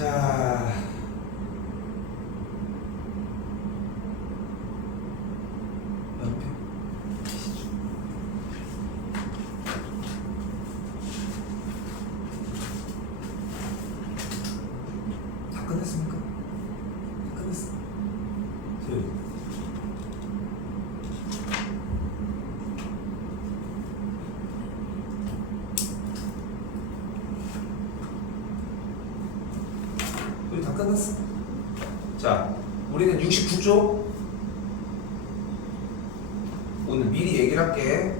자, 옆에 다 끝냈습니까? 다 끝냈어. 우리 다 끝났어. 자, 우리는 69조. 오늘 미리 얘기를 할게.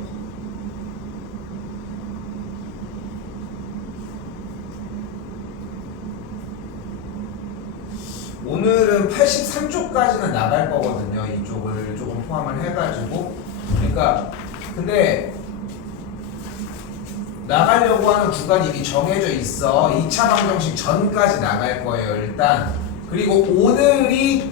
오늘은 83조까지는 나갈 거거든요. 이쪽을 조금 포함을 해가지고. 그러니까 근데 나가려고 하는 구간이 이미 정해져 있어. 2차 방정식 전까지 나갈 거예요, 일단. 그리고 오늘이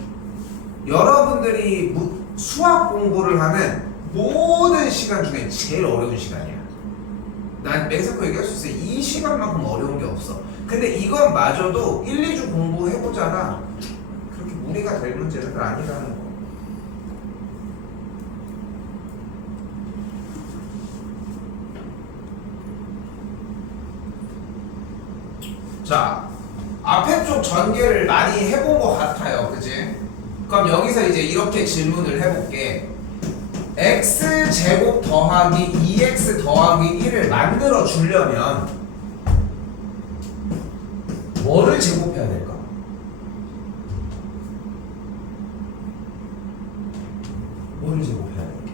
여러분들이 수학 공부를 하는 모든 시간 중에 제일 어려운 시간이야. 난 매사코 얘기할 수 있어. 이 시간만큼 어려운 게 없어. 근데 이건 마저도 1, 2주 공부해보잖아. 그렇게 무리가 될 문제는 아니라는 거. 자, 앞에 쪽 전개를 많이 해본 것 같아요. 그치? 그럼 여기서 이제 이렇게 질문을 해볼게. x제곱 더하기 2x 더하기 1을 만들어 주려면 뭐를 제곱해야 될까? 뭐를 제곱해야 될까?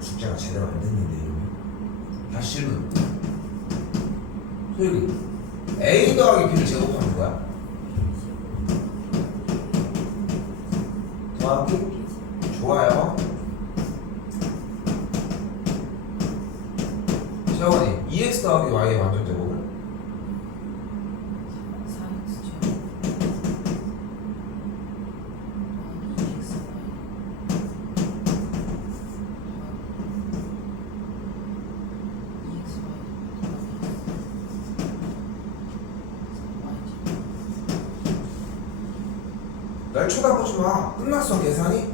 숙제가 제대로 안 됐는데 이러면 다시 질문. 소율이 a 더하기 b를 제곱하는 거야? 더하기? 좋아요. 세원이 2x 더하기 y의 완전 제곱은? 4xy 날 쳐다보지 마. 끝났어 계산이?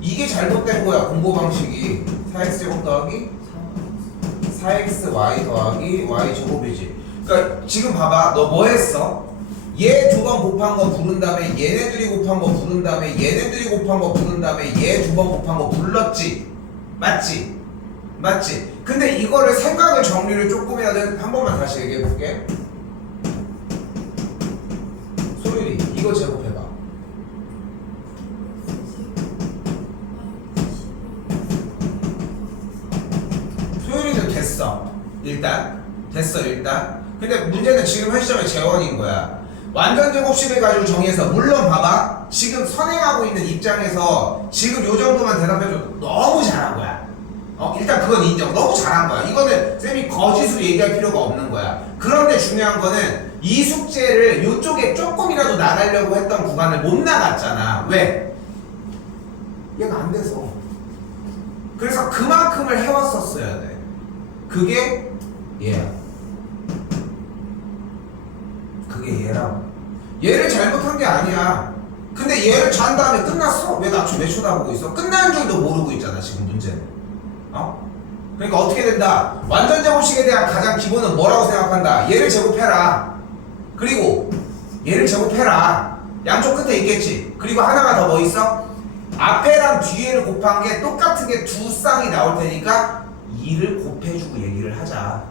이게 잘못된 거야 공부 방식이. 4x제곱 더하기 4xy 더하기 y 제곱이지. 그러니까 지금 봐봐. 너 뭐 했어? 얘 두 번 곱한 거 부른 다음에 얘네들이 곱한 거 부른 다음에 얘네들이 곱한 거 부른 다음에 얘 두 번 곱한 거 불렀지? 맞지? 맞지? 근데 이거를 생각을 정리를 조금 해야 돼. 한 번만 다시 얘기해 볼게. 소율이 이거 제곱해봐. 소율이는 됐어. 일단 됐어 일단. 근데 문제는 지금 현 시점에 재원인 거야. 완전 제곱식을 가지고 정의해서 물론 봐봐. 지금 선행하고 있는 입장에서 지금 요 정도만 대답해줘도 너무 잘한 거야. 일단 그건 인정. 너무 잘한 거야. 이거는 쌤이 거짓으로 얘기할 필요가 없는 거야. 그런데 중요한 거는 이 숙제를 이쪽에 조금이라도 나가려고 했던 구간을 못 나갔잖아. 왜? 얘가 안 돼서. 그래서 그만큼을 해왔었어야 돼. 그게 얘야. 그게 얘라고. 얘를 잘못한 게 아니야. 근데 얘를 잔 다음에 끝났어. 왜 나 왜 쳐다보고 있어? 끝나는 줄도 모르고 있잖아 지금 문제는. 그러니까 어떻게 된다? 완전 제곱식에 대한 가장 기본은 뭐라고 생각한다? 얘를 제곱해라. 그리고 얘를 제곱해라. 양쪽 끝에 있겠지. 그리고 하나가 더 뭐 있어? 앞에랑 뒤에를 곱한 게 똑같은 게 두 쌍이 나올 테니까 2를 곱해주고 얘기를 하자.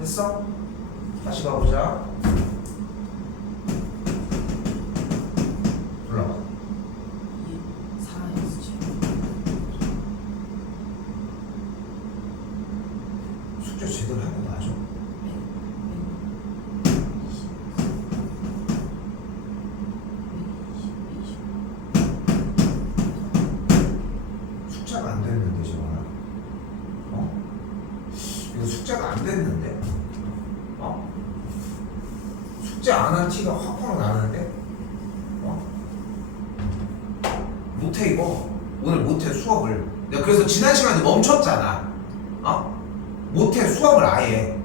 됐어? 다시 가보자. 불러봐. 숙제 제대로 한 거 맞아? 숙제가 안 됐는데 지금. 이거 숙제가 안 됐는데? 숙제 안 한 티가 확확 나는데? 못해 이거. 오늘 못해 수업을. 내가 그래서 지난 시간에 멈췄잖아. 못해 수업을 아예.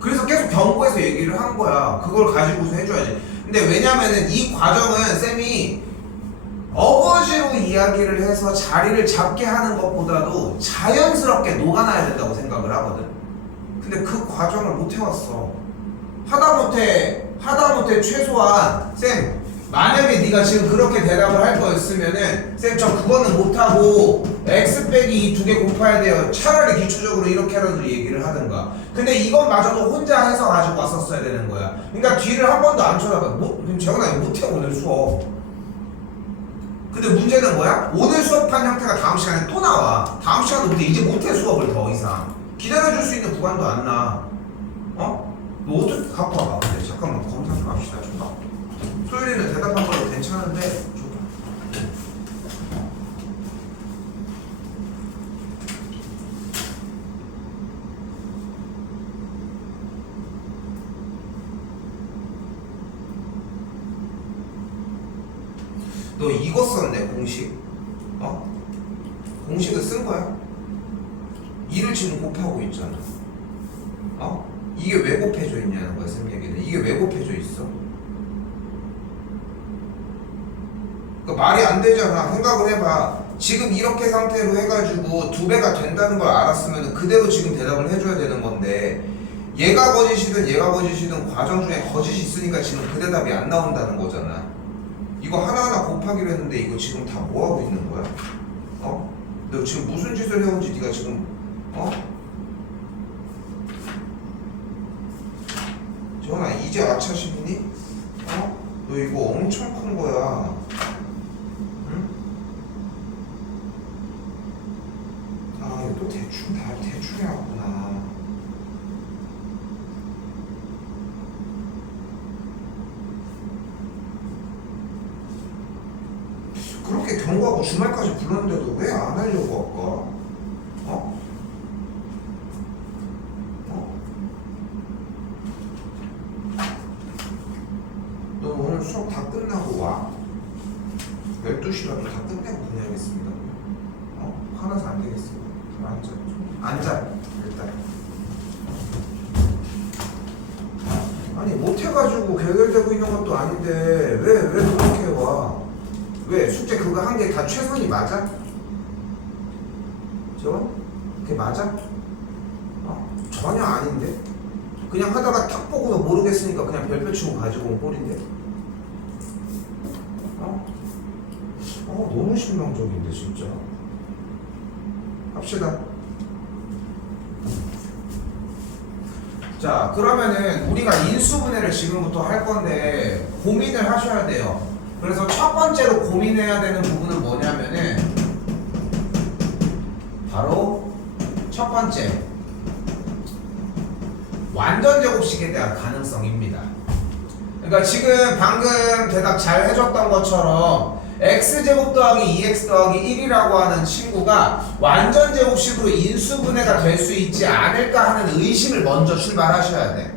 그래서 계속 경고해서 얘기를 한 거야. 그걸 가지고서 해줘야지. 근데 왜냐면은 이 과정은 쌤이 어거지로 이야기를 해서 자리를 잡게 하는 것보다도 자연스럽게 녹아나야 된다고 생각을 하거든. 근데 그 과정을 못 해왔어. 하다못해 최소한 쌤 만약에 네가 지금 그렇게 대답을 할 거였으면은 쌤 저 그거는 못하고 x 빼기 이 두 개 곱해야 돼요. 차라리 기초적으로 이렇게라도 얘기를 하든가. 근데 이것마저도 혼자 해서 가지고 왔었어야 되는 거야. 그러니까 뒤를 한 번도 안 쳐다봐. 그럼 재훈아 이거 못해 오늘 수업. 근데 문제는 뭐야? 오늘 수업한 형태가 다음 시간에 또 나와. 다음 시간도 못해. 이제 못해 수업을 더 이상. 기다려줄 수 있는 구간도 안 나. 너 어떻게 갖고 와봐. 근데 잠깐만 검사 좀 합시다. 줘봐. 소율이는 대답한 걸로 괜찮은데 줘봐. 너 이거 썼네 공식. 공식을 쓴 거야. 2를 지금 곱하고 있잖아. 이게 왜 곱해져 있냐는 거야 쌤 얘기는. 이게 왜 곱해져 있어? 그러니까 말이 안 되잖아. 생각을 해봐. 지금 이렇게 상태로 해가지고 2배가 된다는 걸 알았으면 그대로 지금 대답을 해줘야 되는 건데 얘가 거짓이든 과정 중에 거짓이 있으니까 지금 그 대답이 안 나온다는 거잖아. 이거 하나하나 곱하기로 했는데 이거 지금 다 뭐하고 있는 거야? 너 지금 무슨 짓을 해온지 네가 지금 재원아 이제 아차심이니? 너 이거 엄청 큰 거야. 응? 이거 또 대충 해왔구나. 그렇게 경고하고 주말까지 불렀는데도 왜 안 하려고 할까? 너 오늘 수업 다 끝나고 와. 12시라도 다 끝내고 보내야겠습니다. 화나서 안 되겠어. 앉아. 일단. 아니 못해가지고 결결되고 있는 것도 아닌데 왜 그렇게 와? 왜? 숙제 그거 한 게 다 최선이 맞아? 저건? 그게 맞아? 전혀 아닌데? 그냥 하다가 탁 보고 모르겠으니까 그냥 별표 치고 가지고 온 꼴인데? 너무 실망적인데 진짜. 합시다. 자 그러면은 우리가 인수분해를 지금부터 할 건데 고민을 하셔야 돼요. 그래서 첫 번째로 고민해야 되는 부분은 뭐냐면은 바로 첫 번째 완전 제곱식에 대한 가능성입니다. 그러니까 지금 방금 대답 잘 해줬던 것처럼 x제곱 더하기 2x 더하기 1이라고 하는 친구가 완전 제곱식으로 인수분해가 될 수 있지 않을까 하는 의심을 먼저 출발하셔야 돼.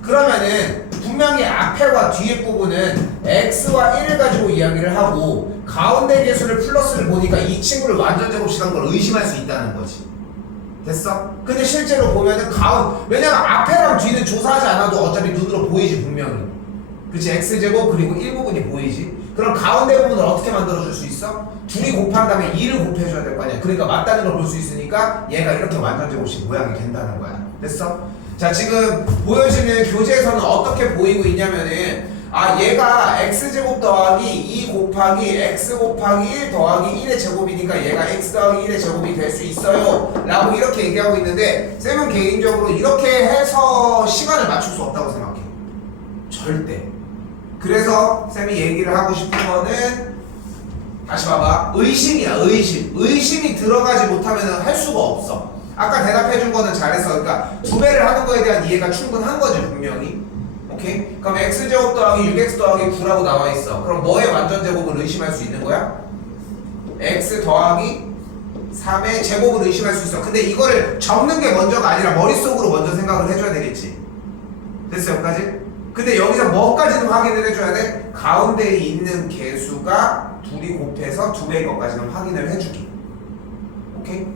그러면은 분명히 앞에와 뒤에 부분은 x와 1을 가지고 이야기를 하고 가운데 개수를 플러스를 보니까 이 친구를 완전 제곱식한 걸 의심할 수 있다는 거지. 됐어? 근데 실제로 보면은 왜냐면 앞에랑 뒤는 조사하지 않아도 어차피 눈으로 보이지 분명히. 그치? x제곱 그리고 1부분이 보이지. 그럼 가운데 부분을 어떻게 만들어줄 수 있어? 둘이 곱한 다음에 2를 곱해줘야 될 거 아니야. 그러니까 맞다는 걸 볼 수 있으니까 얘가 이렇게 완전 제곱식 모양이 된다는 거야. 됐어? 자 지금 보여지는 교재에서는 어떻게 보이고 있냐면은 얘가 x제곱 더하기 2 곱하기 x 곱하기 1 더하기 1의 제곱이니까 얘가 x 더하기 1의 제곱이 될 수 있어요 라고 이렇게 얘기하고 있는데 쌤은 개인적으로 이렇게 해서 시간을 맞출 수 없다고 생각해. 절대. 그래서 쌤이 얘기를 하고 싶은 거는 다시 봐봐. 의심이야. 의심이 들어가지 못하면 할 수가 없어. 아까 대답해준 거는 잘했어. 그러니까 2배를 하는 거에 대한 이해가 충분한 거지 분명히. 오케이? 그럼 x제곱 더하기 6x 더하기 9라고 나와 있어. 그럼 뭐의 완전 제곱을 의심할 수 있는 거야? x 더하기 3의 제곱을 의심할 수 있어. 근데 이거를 적는 게 먼저가 아니라 머릿속으로 먼저 생각을 해줘야 되겠지. 됐어 여기까지? 근데 여기서 뭐까지도 확인을 해줘야 돼? 가운데에 있는 개수가 둘이 곱해서 2배인 것까지는 확인을 해주기. 오케이?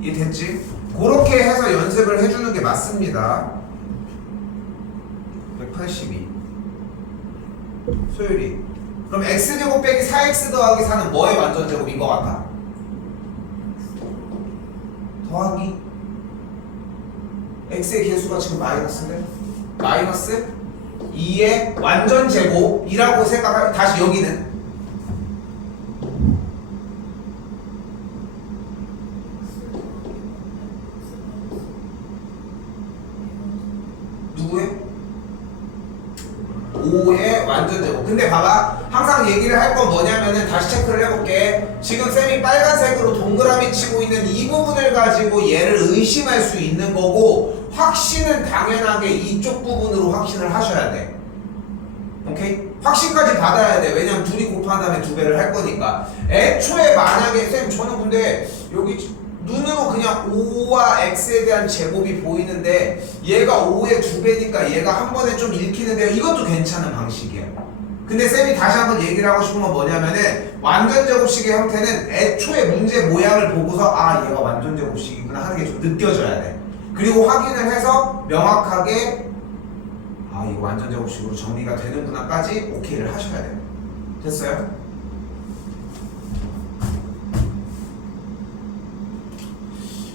이해됐지? 그렇게 해서 연습을 해주는 게 맞습니다. 182 소율이. 그럼 x제곱 빼기 4x 더하기 4는 뭐의 완전제곱인 것 같아? 더하기 x의 개수가 지금 마이너스인데? 마이너스 2의 완전제곱이라고 생각하면 다시 여기는 누구의? 5의 완전제곱. 근데 봐봐, 항상 얘기를 할 건 뭐냐면은 다시 체크를 해볼게. 지금 쌤이 빨간색으로 동그라미 치고 있는 이 부분을 가지고 얘를 의심할 수 있는 거고, 확신은 당연하게 이쪽 부분으로 확신을 하셔야 돼. 오케이? 확신까지 받아야 돼. 왜냐면 둘이 곱한 다음에 2배를 할 거니까. 애초에 만약에 쌤 저는 근데 여기 눈으로 그냥 5와 x에 대한 제곱이 보이는데 얘가 5의 2배니까 얘가 한 번에 좀 읽히는데요. 이것도 괜찮은 방식이야. 근데 쌤이 다시 한번 얘기를 하고 싶은 건 뭐냐면은 완전제곱식의 형태는 애초에 문제 모양을 보고서 아 얘가 완전제곱식이구나 하는 게 좀 느껴져야 돼. 그리고 확인을 해서 명확하게 아 이거 완전제곱식으로 정리가 되는구나까지 오케이를 하셔야 돼요. 됐어요?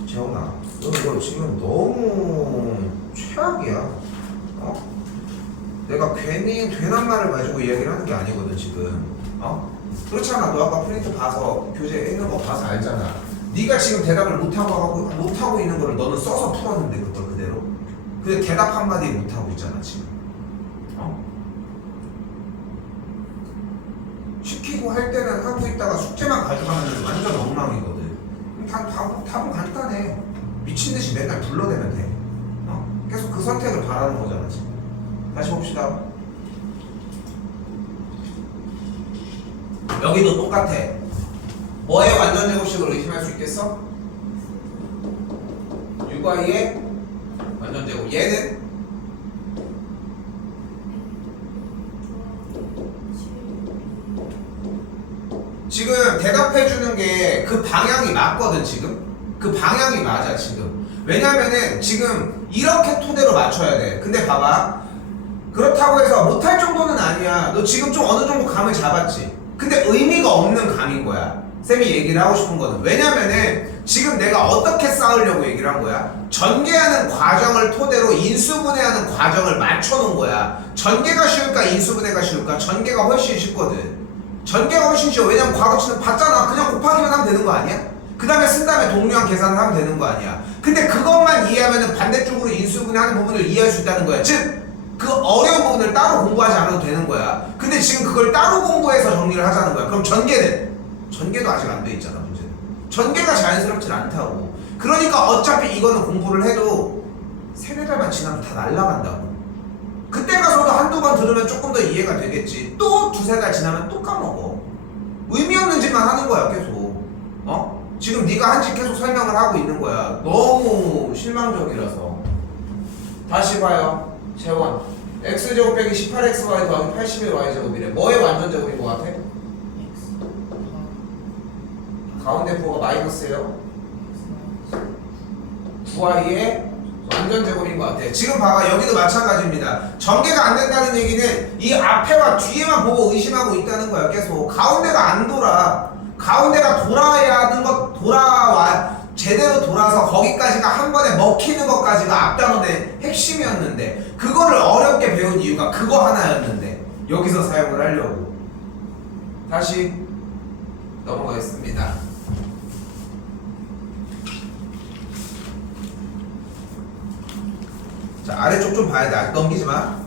재훈아, 너 이거 지금 너무 최악이야. 어? 내가 괜히 괜한 말을 가지고 얘기를 하는 게 아니거든 지금. 어? 그렇잖아. 너 아까 프린트 봐서 교재에 있는 거 봐서 알잖아. 네가 지금 대답을 못하고 있는 거를 너는 써서 풀었는데 그걸 그대로. 근데 대답 한마디 못하고 있잖아 지금. 어? 시키고 할 때는 하고 있다가 숙제만 가져가면 완전 엉망이거든. 답은 간단해. 미친듯이 맨날 불러대면 돼. 어? 계속 그 선택을 바라는 거잖아 지금. 다시 봅시다. 여기도 똑같아. 뭐의 완전제곱식을 의심할 수 있겠어? 6y의 완전제곱. 얘는 지금 대답해주는 게 그 방향이 맞거든 지금. 그 방향이 맞아 지금. 왜냐면은 지금 이렇게 토대로 맞춰야 돼. 근데 봐봐, 그렇다고 해서 못할 정도는 아니야. 너 지금 좀 어느 정도 감을 잡았지. 근데 의미가 없는 감인 거야. 쌤이 얘기를 하고 싶은 거는. 왜냐면은 지금 내가 어떻게 쌓으려고 얘기를 한 거야. 전개하는 과정을 토대로 인수분해하는 과정을 맞춰놓은 거야. 전개가 쉬울까 인수분해가 쉬울까? 전개가 훨씬 쉽거든. 전개가 훨씬 쉬워. 왜냐면 과거치는 봤잖아. 그냥 곱하기만 하면 되는 거 아니야? 그 다음에 쓴 다음에 동류한 계산을 하면 되는 거 아니야? 근데 그것만 이해하면 반대쪽으로 인수분해하는 부분을 이해할 수 있다는 거야. 즉 그 어려운 부분을 따로 공부하지 않아도 되는 거야. 근데 지금 그걸 따로 공부해서 정리를 하자는 거야. 그럼 전개는? 전개도 아직 안 돼 있잖아 문제는. 전개가 자연스럽진 않다고. 그러니까 어차피 이거는 공부를 해도 3-4달만 지나면 다 날라간다고. 그때 가서도 한두 번 들으면 조금 더 이해가 되겠지. 또 2-3달 지나면 또 까먹어. 의미 없는 짓만 하는 거야 계속. 어? 지금 네가 한 짓 계속 설명을 하고 있는 거야. 너무 실망적이라서. 다시 봐요. 재원. x제곱 빼기 18xy 더하기 81y제곱이래. 뭐의 완전제곱인 것 같아? 가운데 부호가 마이너스예요. 9y의 완전제곱인 것 같아. 지금 봐봐. 여기도 마찬가지입니다. 전개가 안 된다는 얘기는 이 앞에와 뒤에만 보고 의심하고 있다는 거야. 계속 가운데가 안 돌아. 가운데가 돌아야 하는 것, 돌아와 제대로 돌아서 거기까지가 한 번에 먹히는 것까지가 앞단원의 핵심이었는데 그거를 어렵게 배운 이유가 그거 하나였는데 여기서 사용을 하려고. 다시 넘어가겠습니다. 자, 아래쪽 좀 봐야 돼. 아직 넘기지 마.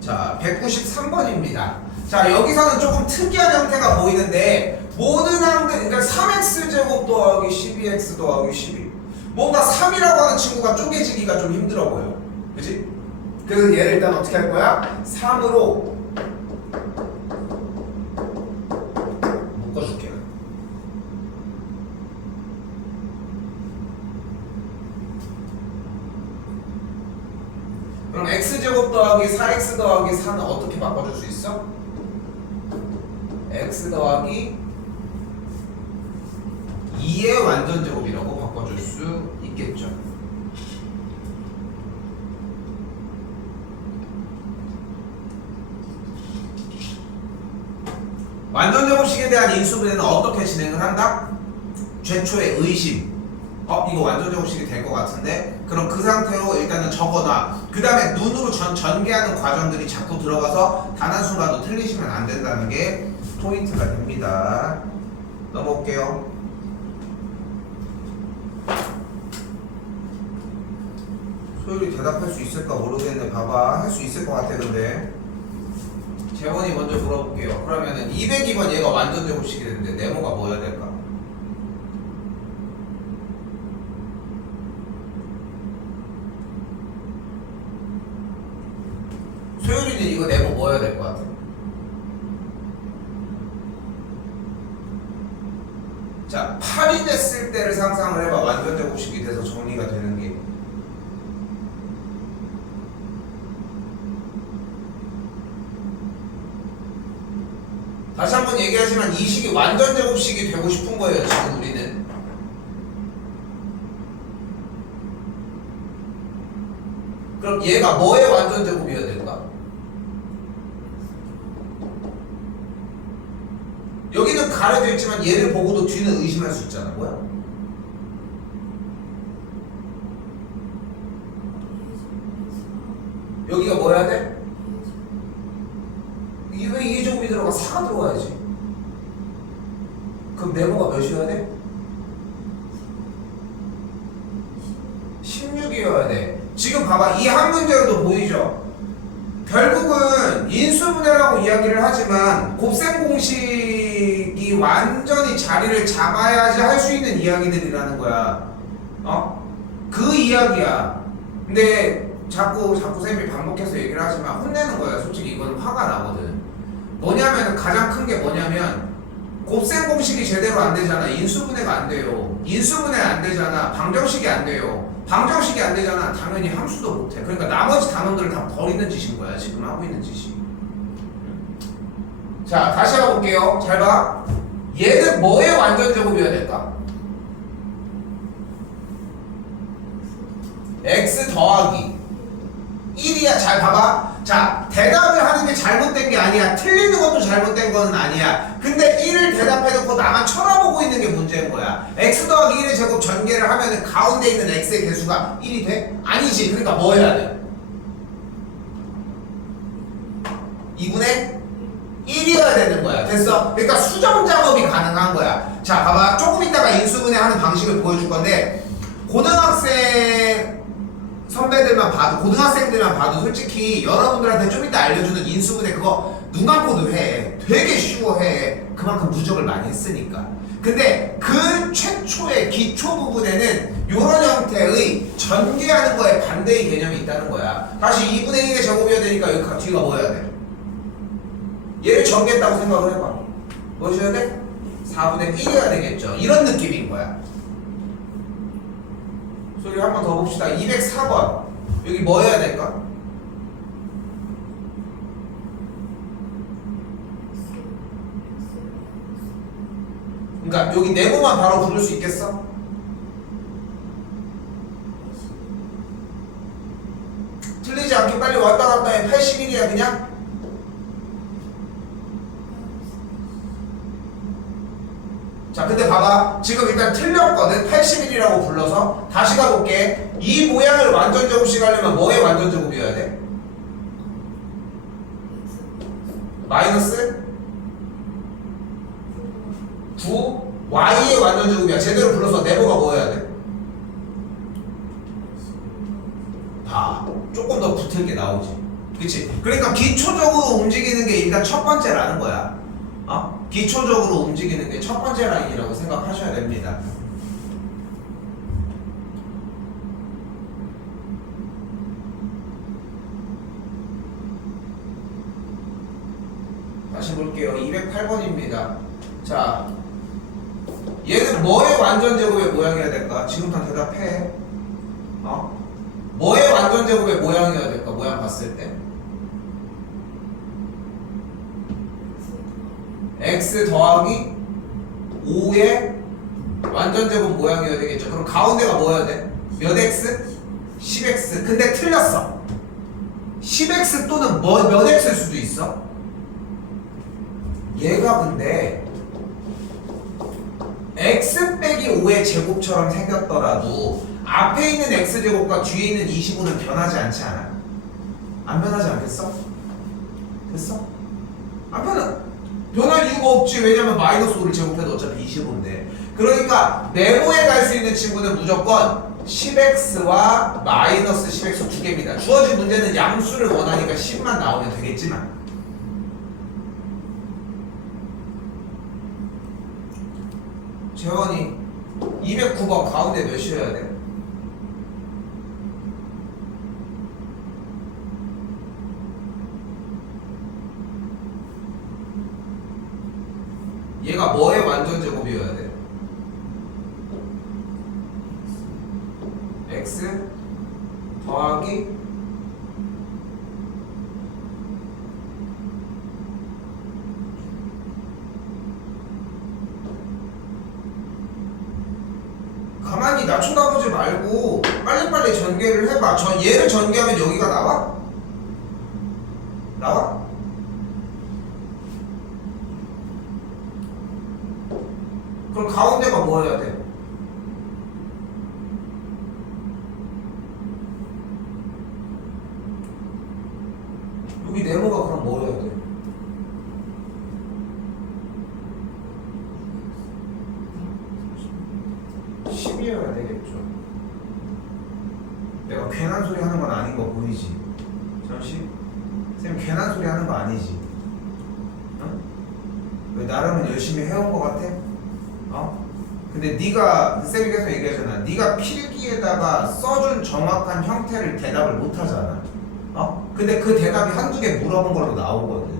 자, 193번입니다. 자, 여기서는 조금 특이한 형태가 보이는데 모든 항들, 그러니까 3x제곱 더하기 12x 더하기 12. 뭔가 3이라고 하는 친구가 쪼개지기가 좀 힘들어 보여. 그치? 그래서 얘를 일단 어떻게 할 거야? 3으로 묶어줄게. 그럼 x제곱 더하기 4x 더하기 4는 어떻게 바꿔줄 수 있어? x 더하기 2의 완전제곱이라고 바꿔줄 수 있겠죠. 완전제곱식에 대한 인수분해는 어떻게 진행을 한다? 최초의 의심. 이거 완전제곱식이 될 것 같은데? 그럼 그 상태로 일단은 적어놔. 그 다음에 눈으로 전개하는 과정들이 자꾸 들어가서 단 한순간도 틀리시면 안 된다는 게 포인트가 됩니다. 넘어올게요. 소율이 대답할 수 있을까 모르겠네. 봐봐. 할 수 있을 것 같아. 근데 재원이 먼저 물어볼게요. 그러면은 202번 얘가 완전제곱식이 되는데 네모가 뭐여야 될까? 소율이는 이거 네모 뭐여야 될 것 같아? 자, 8이 됐을 때를 상상을 해봐. 완전제곱식이 돼서 정리가 되는 게. 다시 한번 얘기하지만 이 식이 완전제곱식이 되고 싶은 거예요. 지금 우리는. 그럼 얘가 뭐의 완전제곱이어야 될까? 여기는 가려져 있지만 얘를 보고도 뒤는 의심할 수 있잖아. 뭐야? 여기가 뭐여야 돼? 왜 2의 제곱이 들어가? 4가 들어가야지. 그럼 네모가 몇이어야 돼? 16이어야 돼. 지금 봐봐. 이 한 문제로도 보이죠? 결국은 인수분해라고 이야기를 하지만 곱셈 공식이 완전히 자리를 잡아야지 할 수 있는 이야기들이라는 거야. 그 이야기야. 근데 자꾸 쌤이 반복해서 얘기를 하지만 혼내는 거야. 솔직히 이거는 화가 나거든. 뭐냐면 가장 큰 게 뭐냐면 곱셈 공식이 제대로 안 되잖아. 인수분해가 안 돼요. 인수분해 안 되잖아. 방정식이 안 돼요. 방정식이 안 되잖아. 당연히 함수도 못해. 그러니까 나머지 단원들을 다 버리는 짓인 거야. 지금 하고 있는 짓이. 자, 다시 해볼게요. 잘 봐. 얘는 뭐의 완전제곱이어야 될까? x 더하기 1이야. 잘 봐봐. 자, 대답을 하는 게 잘못된 게 아니야. 틀리는 것도 잘못된 거는 아니야. 근데 1을 대답해놓고 나만 쳐다보고 있는 게 문제인 거야. x 더하기 1의 제곱 전개를 하면은 가운데 있는 x의 개수가 1이 돼? 아니지. 그러니까 뭐 해야 돼? 2분의 1이어야 되는 거야. 됐어? 그러니까 수정 작업이 가능한 거야. 자, 봐봐. 조금 있다가 인수분해하는 방식을 보여줄 건데 고등학생 선배들만 봐도, 고등학생들만 봐도 솔직히 여러분들한테 좀 이따 알려주는 인수분해 그거 눈 감고도 해. 되게 쉬워해. 그만큼 누적을 많이 했으니까. 근데 그 최초의 기초 부분에는 이런 형태의 전개하는 거에 반대의 개념이 있다는 거야. 다시 2분의 1의 제곱이어야 되니까 여기 뒤가 뭐 해야 돼? 얘를 전개했다고 생각을 해봐. 뭐 해줘야 돼? 4분의 1이어야 되겠죠. 이런 느낌인 거야. 소리 한 번 더 봅시다. 204번. 여기 뭐 해야 될까? 그러니까 여기 네모만 바로 부를 수 있겠어? 틀리지 않게 빨리 왔다 갔다 해. 81이야 그냥? 자, 근데 봐봐. 지금 일단 틀렸거든. 81이라고 불러서. 다시 가볼게. 이 모양을 완전제곱식 하려면 뭐의 완전제곱이어야 돼? 마이너스 9 y의 완전제곱이야. 제대로 불러서 네모가 뭐 해야 돼? 봐. 조금 더 붙은 게 나오지. 그치? 그러니까 기초적으로 움직이는 게 일단 첫 번째라는 거야. 기초적으로 움직이는 게 첫 번째 라인이라고 생각하셔야 됩니다. 다시 볼게요. 208번입니다. 자, 얘는 뭐의 완전제곱의 모양이어야 될까? 지금부터 대답해. 뭐의 완전제곱의 모양이어야 될까? 모양 봤을 때. x 더하기 5의 완전제곱 모양이어야 되겠죠. 그럼 가운데가 뭐여야 돼? 몇 x? 10x. 근데 틀렸어. 10x 또는 몇 x일 수도 있어? 얘가 근데 x 빼기 5의 제곱처럼 생겼더라도 앞에 있는 x제곱과 뒤에 있는 25는 변하지 않지 않아? 안 변하지 않겠어? 됐어? 안 변할 이유가 없지. 왜냐면 마이너스 5를 제곱해도 어차피 25인데. 그러니까 네모에 갈 수 있는 친구는 무조건 10x와 마이너스 10x 두 개입니다. 주어진 문제는 양수를 원하니까 10만 나오면 되겠지만, 재원이 209번 가운데 몇이어야 돼? 얘가 뭐의 완전 제곱이어야 돼? x 더하기 가만히 낮춰다보지 말고 빨리빨리 전개를 해봐. 얘를 전개하면 여기가 나와? 나와? 그럼 가운데가 뭐여야 돼? 여기 네모가 그럼 뭐여야 돼? 이어야 되겠죠. 내가 괜한 소리 하는 건 아닌 거 보이지? 잠시? 쌤 괜한 소리 하는 거 아니지? 어? 왜 나름은 열심히 해온 거 같아? 어? 근데 네가 쌤이 계속 얘기하잖아. 네가 필기에다가 써준 정확한 형태를 대답을 못 하잖아. 어? 근데 그 대답이 한두 개 물어본 걸로 나오거든.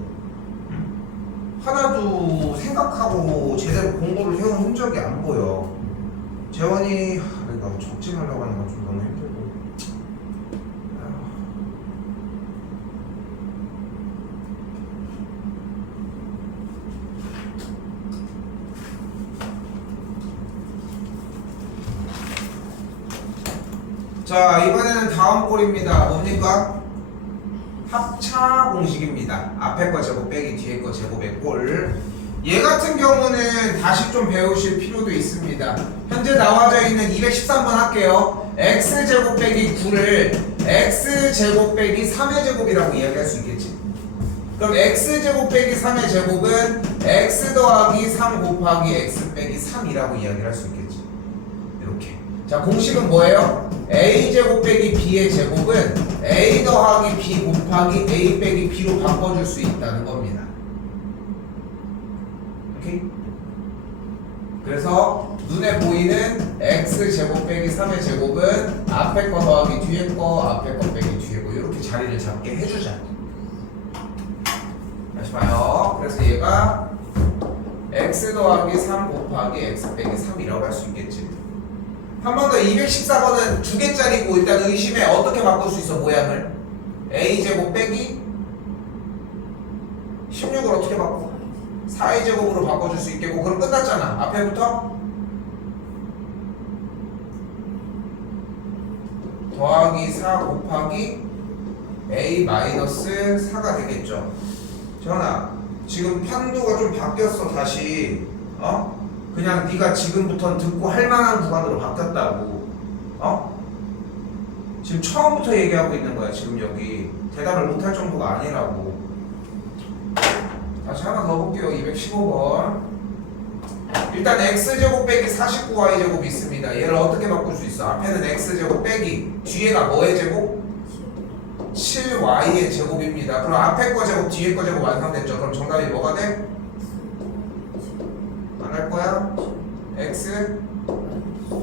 하나도 생각하고 제대로 공부를 해온 흔적이 안 보여. 재원이 내가 적지 말라고 하는 건 좀 너무 힘들고. 자, 이번에는 다음 꼴입니다. 뭡니까? 합차 공식입니다. 앞에 거 제곱 빼기 뒤에 거 제곱의 꼴. 얘 같은 경우는 다시 좀 배우실 필요도 있습니다. 현재 나와져 있는 213번 할게요. x제곱 빼기 9를 x제곱 빼기 3의 제곱이라고 이야기할 수 있겠지. 그럼 x제곱 빼기 3의 제곱은 x 더하기 3 곱하기 x 빼기 3이라고 이야기를 할 수 있겠지. 이렇게. 자, 공식은 뭐예요? a제곱 빼기 b의 제곱은 a 더하기 b 곱하기 a 빼기 b로 바꿔줄 수 있다는 겁니다. 오케이? 그래서 눈에 보이는 x제곱 빼기 3의 제곱은 앞에 거 더하기 뒤에 거, 앞에 거 빼기 뒤에 거 이렇게 자리를 잡게 해주자. 다시 봐요. 그래서 얘가 x 더하기 3 곱하기 x 빼기 3이라고 할 수 있겠지. 한 번 더 214번은 두 개짜리고 일단 의심해. 어떻게 바꿀 수 있어 모양을? a제곱 빼기 16을 어떻게 바꿔? 4의 제곱으로 바꿔줄 수 있겠고. 그럼 끝났잖아. 앞에부터 더하기 4 곱하기 a 마이너스 4가 되겠죠. 전아, 지금 판도가 좀 바뀌었어. 다시 그냥 네가 지금부터는 듣고 할 만한 구간으로 바뀌었다고. 지금 처음부터 얘기하고 있는 거야. 지금 여기 대답을 못할 정도가 아니라고. 다시 하나 더 볼게요. 215번. 일단 x제곱 빼기 49y제곱이 있습니다. 얘를 어떻게 바꿀 수 있어? 앞에는 x제곱 빼기 뒤에가 뭐의 제곱? 7y의 제곱입니다. 그럼 앞에 거 제곱 뒤에 거 제곱 완성됐죠? 그럼 정답이 뭐가 돼? 안 할 거야? x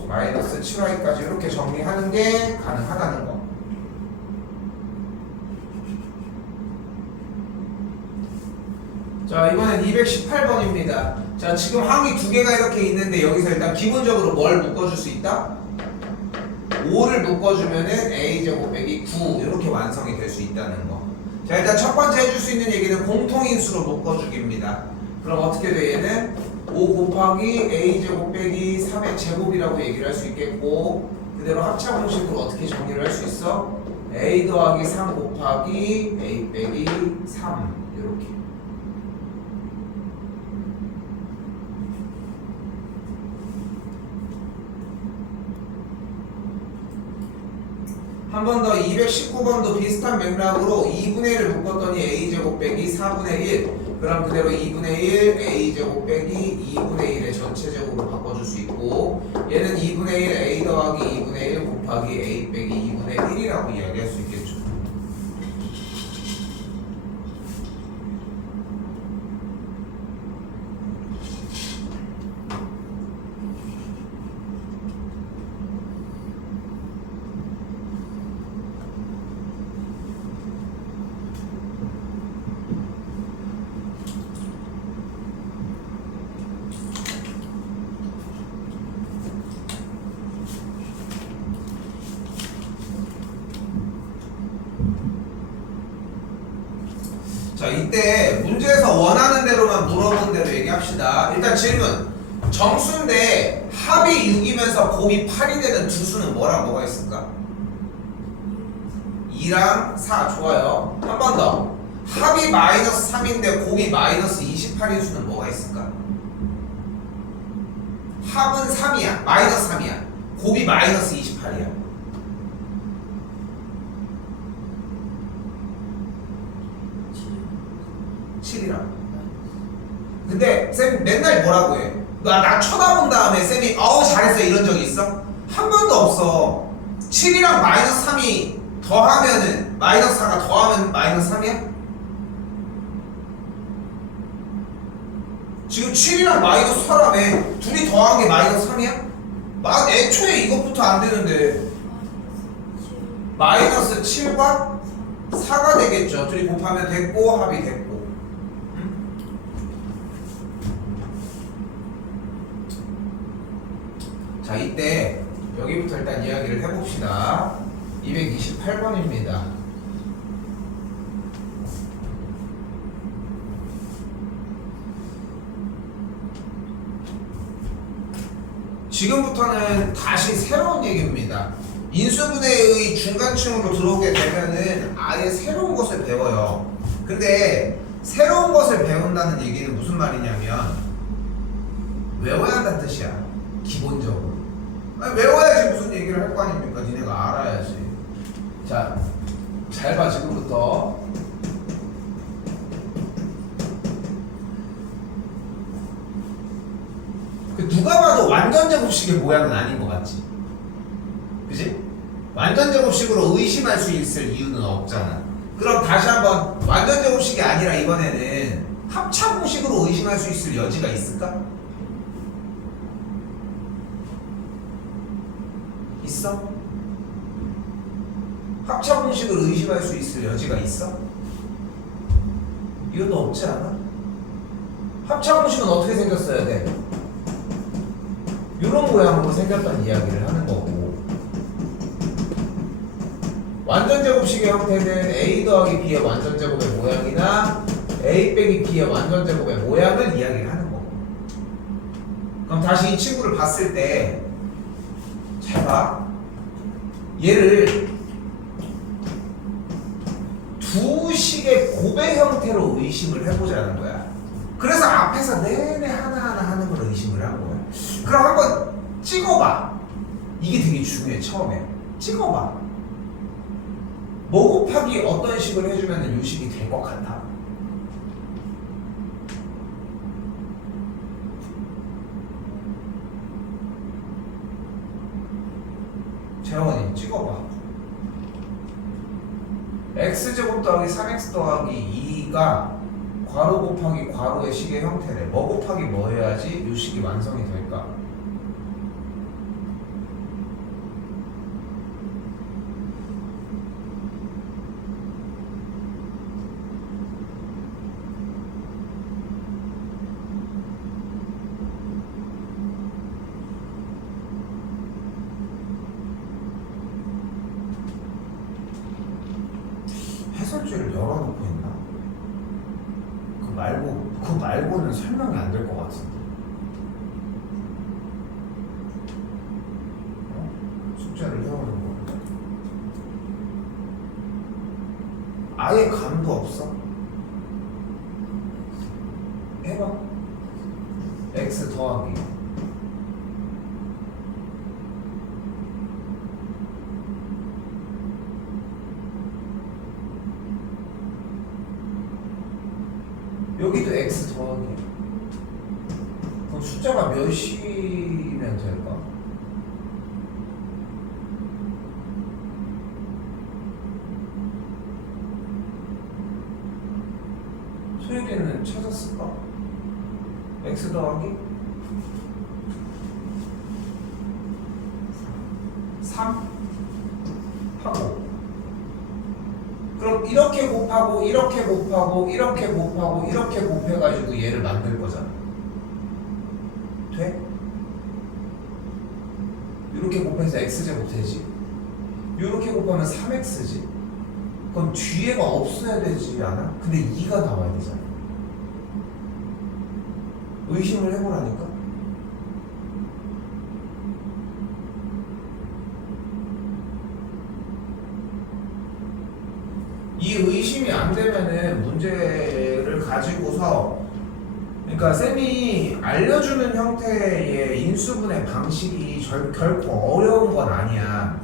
마이너스 7y까지 이렇게 정리하는 게 가능하다는 거. 자, 이번엔 218번입니다. 자, 지금 항이 두 개가 이렇게 있는데 여기서 일단 기본적으로 뭘 묶어줄 수 있다? 5를 묶어주면은 a제곱 빼기 9 이렇게 완성이 될 수 있다는 거. 자, 일단 첫 번째 해줄 수 있는 얘기는 공통인수로 묶어주기입니다. 그럼 어떻게 돼? 얘는 5 곱하기 a제곱 빼기 3의 제곱이라고 얘기를 할 수 있겠고, 그대로 합차 공식으로 어떻게 정리를 할 수 있어? a 더하기 3 곱하기 a 빼기 3 이렇게. 한 번 더 219번도 비슷한 맥락으로 2분의 1을 묶었더니 a제곱 빼기 4분의 1. 그럼 그대로 2분의 1 a제곱 빼기 2분의 1의 전체 제곱으로 바꿔줄 수 있고, 얘는 2분의 1 a 더하기 2분의 1 곱하기 a 빼기 2분의 1이라고 이야기할 수 있겠죠. 자, 이때 문제에서 원하는 대로만 물어본 대로 얘기합시다. 일단 질문. 정수인데 합이 6이면서 곱이 8이 되는 두 수는 뭐랑 뭐가 있을까? 2랑 4. 좋아요. 한 번 더. 합이 마이너스 3인데 곱이 마이너스 28인 수는 뭐가 있을까? 합은 3이야. 마이너스 3이야. 곱이 마이너스 28이야. 7이랑. 근데 쌤 맨날 뭐라고 해? 나 쳐다본 다음에 쌤이 어우 잘했어 이런 적이 있어? 한 번도 없어. 7이랑 마이너스 3이 더하면은 마이너스 4가 더하면 마이너스 3이야? 지금 7이랑 마이너스 4라며 둘이 더한 게 마이너스 3이야? 애초에 이것부터 안 되는데 마이너스 7과 4가 되겠죠. 둘이 곱하면 됐고 합이 됐고. 자, 이때 여기부터 일단 이야기를 해봅시다. 228번입니다. 지금부터는 다시 새로운 얘기입니다. 인수분해의 중간층으로 들어오게 되면은 아예 새로운 것을 배워요. 근데 새로운 것을 배운다는 얘기는 무슨 말이냐면 외워야 한다는 뜻이야. 기본적으로. 아니, 외워야지 무슨 얘기를 할 거 아닙니까? 니네가 알아야지. 자, 잘 봐 지금부터. 누가 봐도 완전 제곱식의 모양은 아닌 것 같지? 그지? 완전 제곱식으로 의심할 수 있을 이유는 없잖아. 그럼 다시 한번 완전 제곱식이 아니라 이번에는 합차 공식으로 의심할 수 있을 여지가 있을까? 있어? 합차 공식을 의심할 수 있을 여지가 있어? 이것도 없지 않아? 합차 공식은 어떻게 생겼어야 돼? 이런 모양으로 생겼다는 이야기를 하는 거고, 완전 제곱식의 형태는 a 더하기 b의 완전 제곱의 모양이나 a 빼기 b의 완전 제곱의 모양을 이야기를 하는 거고. 그럼 다시 이 친구를 봤을 때 잘 봐. 얘를 두 식의 곱의 형태로 의심을 해보자는 거야. 그래서 앞에서 내내 하나하나 하는 걸 의심을 한 거야. 그럼 한번 찍어봐. 이게 되게 중요해. 처음에 찍어봐. 뭐 곱하기 어떤 식을 해주면 이 식이 될 것 같아? 재원이 찍어봐. x제곱 더하기 3x 더하기 2가 괄호 곱하기 괄호의 식의 형태래. 뭐 곱하기 뭐 해야지 이 식이 완성이 될까? 해설지를 열어놓고 있나? 그 말고는 설명 아예 감도 없어. 해봐. x 더하기 여기도 x 더하기. 그럼 숫자가 몇이면 될까? 소유되는 찾았을까? x 더하기 3 하고, 그럼 이렇게 곱하고 이렇게 곱하고 이렇게 곱하고 이렇게 곱해가지고 얘를 만들 거잖아. 돼? 이렇게 곱해서 x제곱 되지. 이렇게 곱하면 3x지. 그럼 뒤에가 없어야 되지 않아? 근데 2가 나와야 되잖아. 의심을 해보라니까. 이 의심이 안 되면은 문제를 가지고서, 그러니까 쌤이 알려주는 형태의 인수분해 방식이 결코 어려운 건 아니야.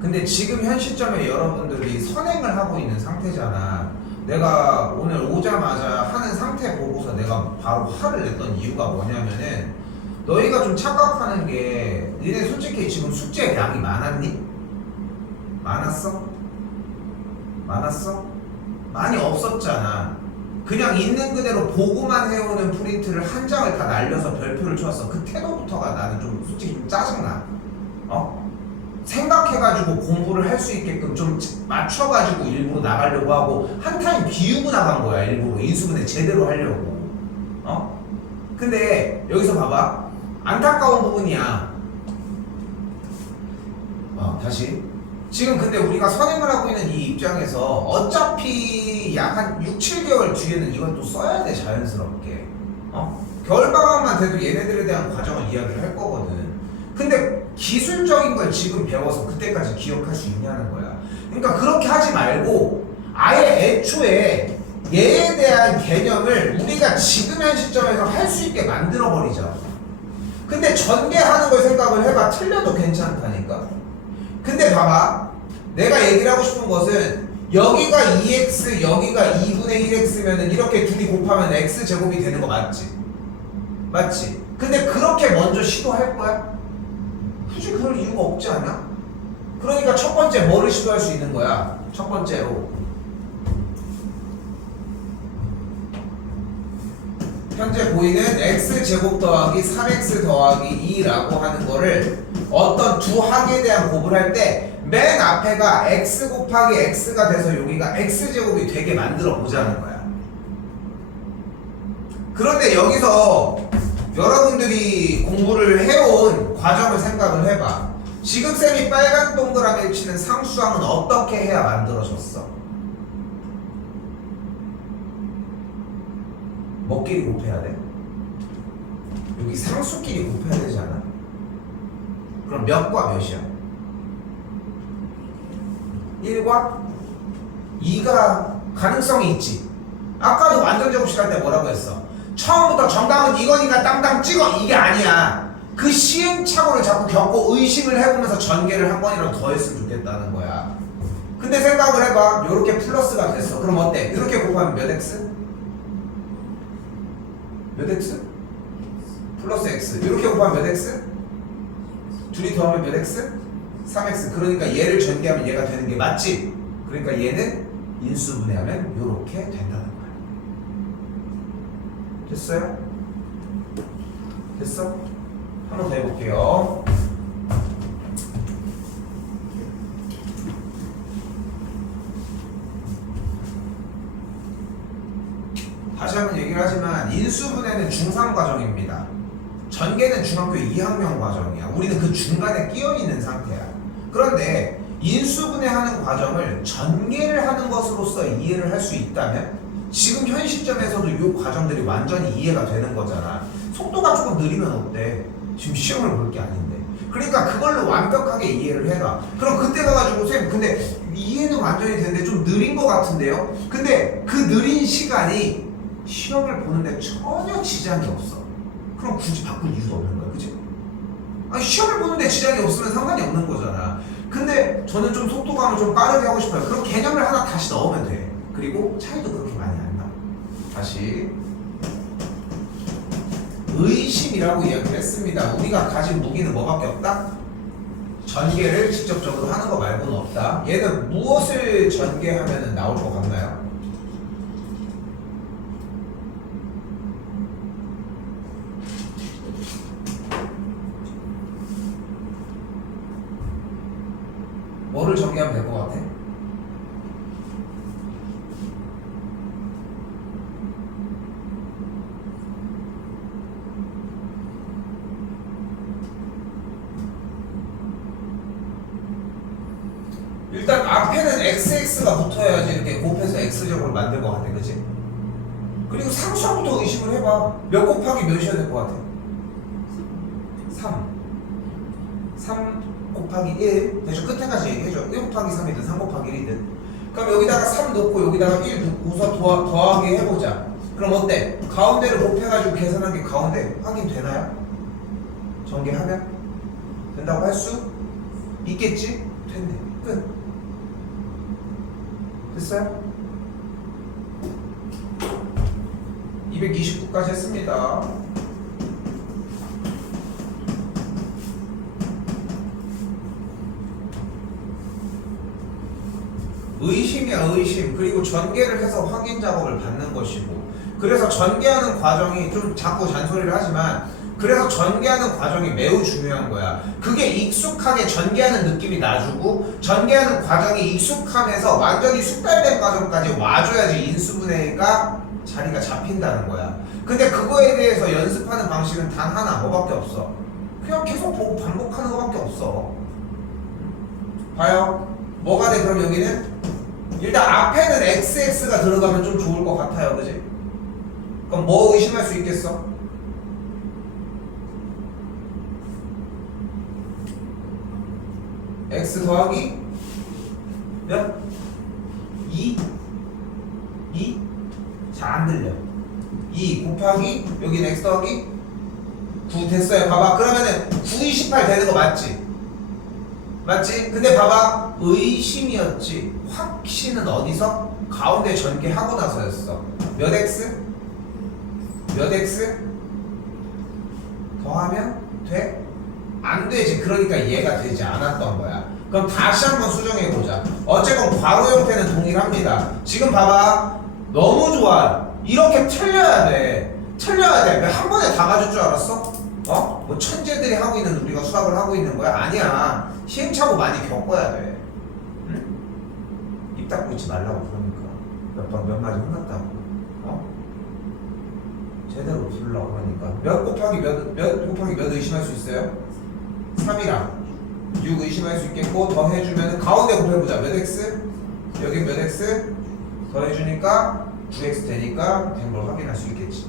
근데 지금 현 시점에 여러분들이 선행을 하고 있는 상태잖아. 내가 오늘 오자마자 하는 상태 보고서 내가 바로 화를 냈던 이유가 뭐냐면은, 너희가 좀 착각하는 게, 니네 솔직히 지금 숙제 양이 많았니? 많았어? 많았어? 많이 없었잖아. 그냥 있는 그대로 보고만 해오는 프린트를 한 장을 다 날려서 별표를 줬어. 그 태도부터가 나는 좀 솔직히 좀 짜증나. 생각해가지고 공부를 할 수 있게끔 좀 맞춰가지고 일부러 나가려고 하고 한 타임 비우고 나간 거야. 일부러 인수분해 제대로 하려고. 근데 여기서 봐봐. 안타까운 부분이야. 다시. 지금 근데 우리가 선행을 하고 있는 이 입장에서 어차피 약 한 6, 7개월 뒤에는 이걸 또 써야 돼. 자연스럽게. 겨울방학만 돼도 얘네들에 대한 과정을 이야기를 할 거거든. 근데 기술적인 걸 지금 배워서 그때까지 기억할 수 있냐는 거야. 그러니까 그렇게 하지 말고 아예 애초에 얘에 대한 개념을 우리가 지금 현 시점에서 할 수 있게 만들어 버리자. 근데 전개하는 걸 생각을 해봐. 틀려도 괜찮다니까. 근데 봐봐, 내가 얘기를 하고 싶은 것은 여기가 2x 여기가 2분의 1x면은 이렇게 둘이 곱하면 x제곱이 되는 거 맞지? 맞지? 근데 그렇게 먼저 시도할 거야? 굳이 그럴 이유가 없지 않아? 그러니까 첫 번째 뭐를 시도할 수 있는 거야? 첫 번째로 현재 보이는 x제곱 더하기 3x 더하기 2라고 하는 거를 어떤 두 항에 대한 곱을 할 때 맨 앞에가 x 곱하기 x가 돼서 여기가 x제곱이 되게 만들어 보자는 거야. 그런데 여기서 여러분들이 공부를 해온 과정을 생각을 해봐. 지금 쌤이 빨간 동그라미를 치는 상수항은 어떻게 해야 만들어졌어? 뭐끼리 곱해야 돼? 여기 상수끼리 곱해야 되지 않아? 그럼 몇과 몇이야? 1과 2가 가능성이 있지. 아까도 완전제곱식 할 때 뭐라고 했어? 처음부터 정답은 이거니까 땅땅 찍어, 이게 아니야. 그 시행착오를 자꾸 겪고 의심을 해보면서 전개를 한 번이라도 더 했으면 좋겠다는 거야. 근데 생각을 해봐. 요렇게 플러스가 됐어. 그럼 어때? 이렇게 곱하면 몇 x? 몇 x? 플러스 x. 이렇게 곱하면 몇 x? 둘이 더하면 몇 x? 3x. 그러니까 얘를 전개하면 얘가 되는 게 맞지? 그러니까 얘는 인수분해하면 요렇게 된다는 거야. 됐어요? 됐어? 한 번 더 해볼게요. 다시 한번 얘기를 하지만 인수분해는 중3 과정입니다. 전개는 중학교 2학년 과정이야. 우리는 그 중간에 끼어있는 상태야. 그런데 인수분해하는 과정을 전개를 하는 것으로서 이해를 할 수 있다면 지금 현 시점에서도 이 과정들이 완전히 이해가 되는 거잖아. 속도가 조금 느리면 어때? 지금 시험을 볼 게 아닌데. 그러니까 그걸로 완벽하게 이해를 해라. 그럼 그때 가가지고 쌤 근데 이해는 완전히 되는데 좀 느린 것 같은데요? 근데 그 느린 시간이 시험을 보는데 전혀 지장이 없어. 그럼 굳이 바꿀 이유도 없는 거야, 그치? 아니 시험을 보는데 지장이 없으면 상관이 없는 거잖아. 근데 저는 좀 속도감을 좀 빠르게 하고 싶어요. 그럼 개념을 하나 다시 넣으면 돼. 그리고 차이도 그렇게 많이 안 나. 다시 의심이라고 이야기를 했습니다. 우리가 가진 무기는 뭐밖에 없다? 전개를 직접적으로 하는 거 말고는 없다. 얘는 무엇을 전개하면 나올 것 같나요? 뭐를 전개하면 될 것 같아? 일단 앞에는 xx가 붙어야지 이렇게 곱해서 x제곱을 만들 것 같아, 그치? 그리고 상수부터 의심을 해봐. 몇 곱하기 몇이어야 될 것 같아? 3 곱하기 1 대충 끝에까지 얘기해줘. 1 곱하기 3이든 3 곱하기 1이든. 그럼 여기다가 3 넣고 여기다가 1 넣고서 더하기 해보자. 그럼 어때? 가운데를 곱해가지고 계산한 게 가운데 확인되나요? 전개하면? 된다고 할 수 있겠지? 됐네. 끝. 됐어요? 229까지 했습니다. 의심이야, 의심. 그리고 전개를 해서 확인 작업을 받는 것이고, 그래서 전개하는 과정이 좀 자꾸 잔소리를 하지만 그래서 전개하는 과정이 매우 중요한 거야. 그게 익숙하게 전개하는 느낌이 나주고 전개하는 과정이 익숙하면서 완전히 숙달된 과정까지 와줘야지 인수분해가 자리가 잡힌다는 거야. 근데 그거에 대해서 연습하는 방식은 단 하나, 뭐밖에 없어. 그냥 계속 보고 반복하는 거밖에 없어. 봐요. 뭐가 돼? 그럼 여기는 일단 앞에는 xx가 들어가면 좀 좋을 것 같아요, 그지? 그럼 뭐 의심할 수 있겠어? x 더하기 몇? 2? 2? 잘 안 들려. 2 곱하기 여기는 x 더하기 9 됐어요. 봐봐. 그러면은 9, 28 되는 거 맞지? 맞지? 근데 봐봐. 의심이었지. 확신은 어디서? 가운데 전개하고 나서였어. 몇 x? 몇 x? 더하면 돼? 안 되지. 그러니까 얘가 되지 않았던 거야. 그럼 다시 한번 수정해보자. 어쨌건 괄호 형태는 동일합니다. 지금 봐봐. 너무 좋아. 이렇게 틀려야 돼. 틀려야 돼. 왜 한 번에 다 맞을 줄 알았어? 어? 뭐 천재들이 하고 있는 우리가 수학을 하고 있는 거야? 아니야. 시행착오 많이 겪어야 돼. 응? 입 닫고 있지 말라고 그러니까. 몇 마디 혼났다고. 어? 제대로 부르려고 그러니까. 몇 곱하기 몇 의심할 수 있어요? 3이랑 6 의심할 수 있겠고 더해주면 가운데 곱해보자. 몇 x? 여기 몇 x? 더해주니까 9x 되니까 된 걸 확인할 수 있겠지.